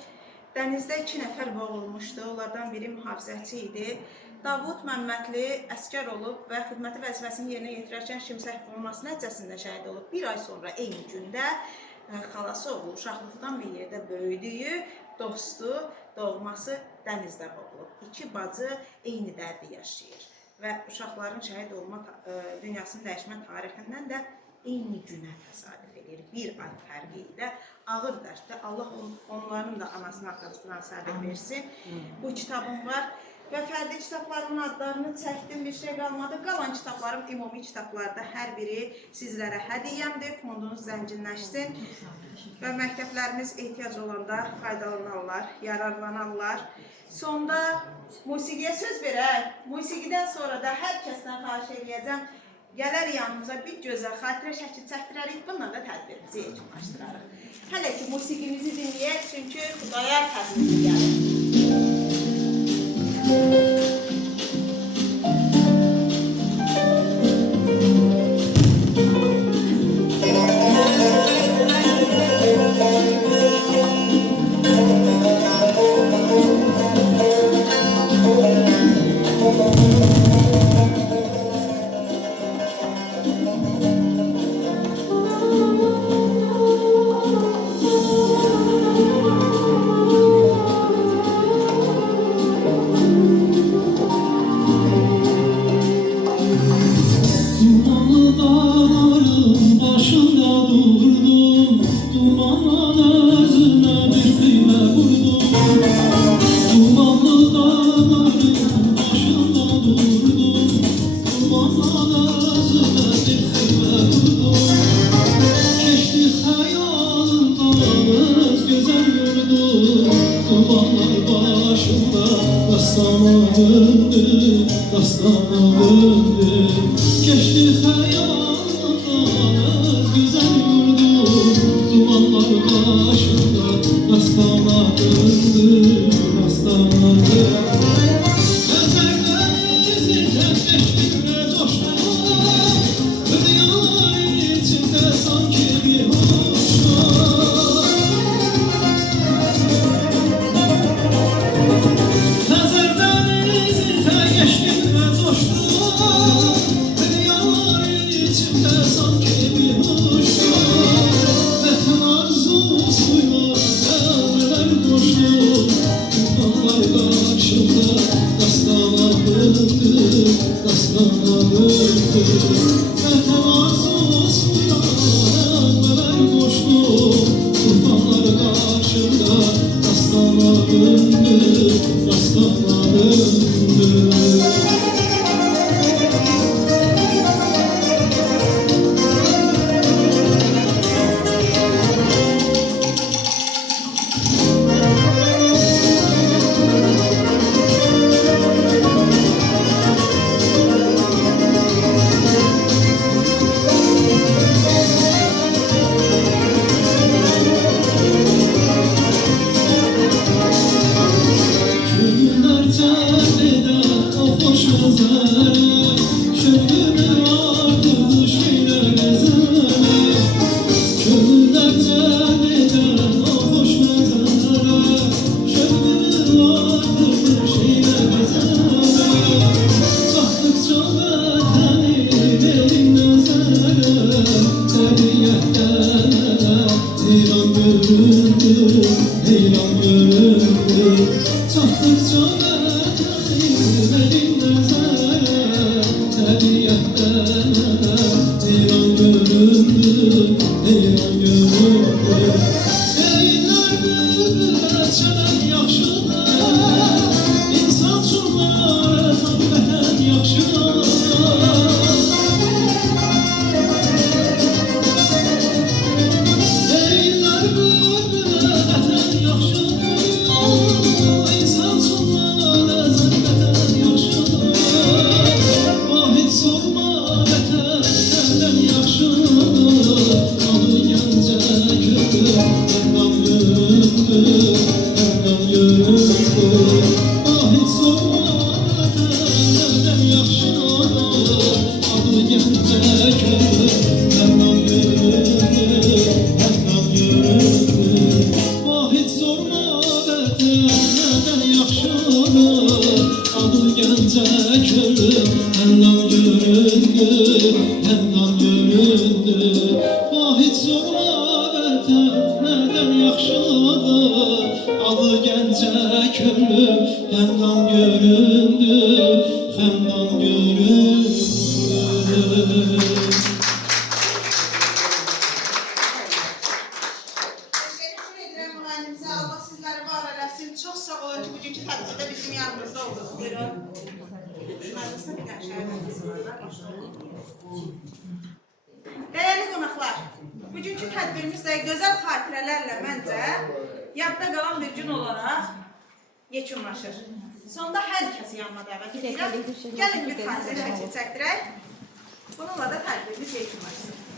dənizdə 2 nəfər boğulmuşdu, onlardan biri mühafizəçi idi. Davud Məmmədli əskər olub və xidməti vəzifəsini yerinə yetirərkən şimşək vurulması nəticəsində şəhid olub. Bir ay sonra eyni gündə xalası oğlu uşaqlıqdan bir yerdə böyüdüyü, dostu, doğması dənizdə boğulub. 2 bacı eyni dərdi yaşayır və uşaqların şəhid olma dünyasını dəyişmə tarixindən də eyni günə təsadüf edir. Bir ay fərqi ilə ağır dərddə Allah onların da anasını arxasından səbir versin. Bu kitabım var və fərdi kitablarımın adlarını çəkdim, bir şey qalmadı. Qalan kitablarım ümumi kitablarda hər biri sizlərə hədiyyəmdir. Fondunuz zənginləşsin və məktəblərimiz ehtiyac olanda faydalanarlar, yararlanarlar. Sonda musiqiyə söz verək. Musiqidən sonra da hər kəsdən xahiş edəcəm. Gələr yanımıza bir gözəl xatirə şəkil çəkdirərik, bununla da tədbirimizi yekunlaşdırarıq. Hələ ki musiqimizi dinləyək, çünki Xudayar təsviri gəlir. Geçti hayalımdan güzel yurdum, dumanlar başında dastana döndü. Değerli qonaqlar, bugünkü tədbirimiz də gözəl xatirələrlə məncə yadda qalan bir gün olaraq yekunlaşır. Sonda hər kəsi yanıma dəvət edirəm. Gəlin bir xatirə şəkil çəkdirək. Bununla da tədbirimiz yekunlaşsın.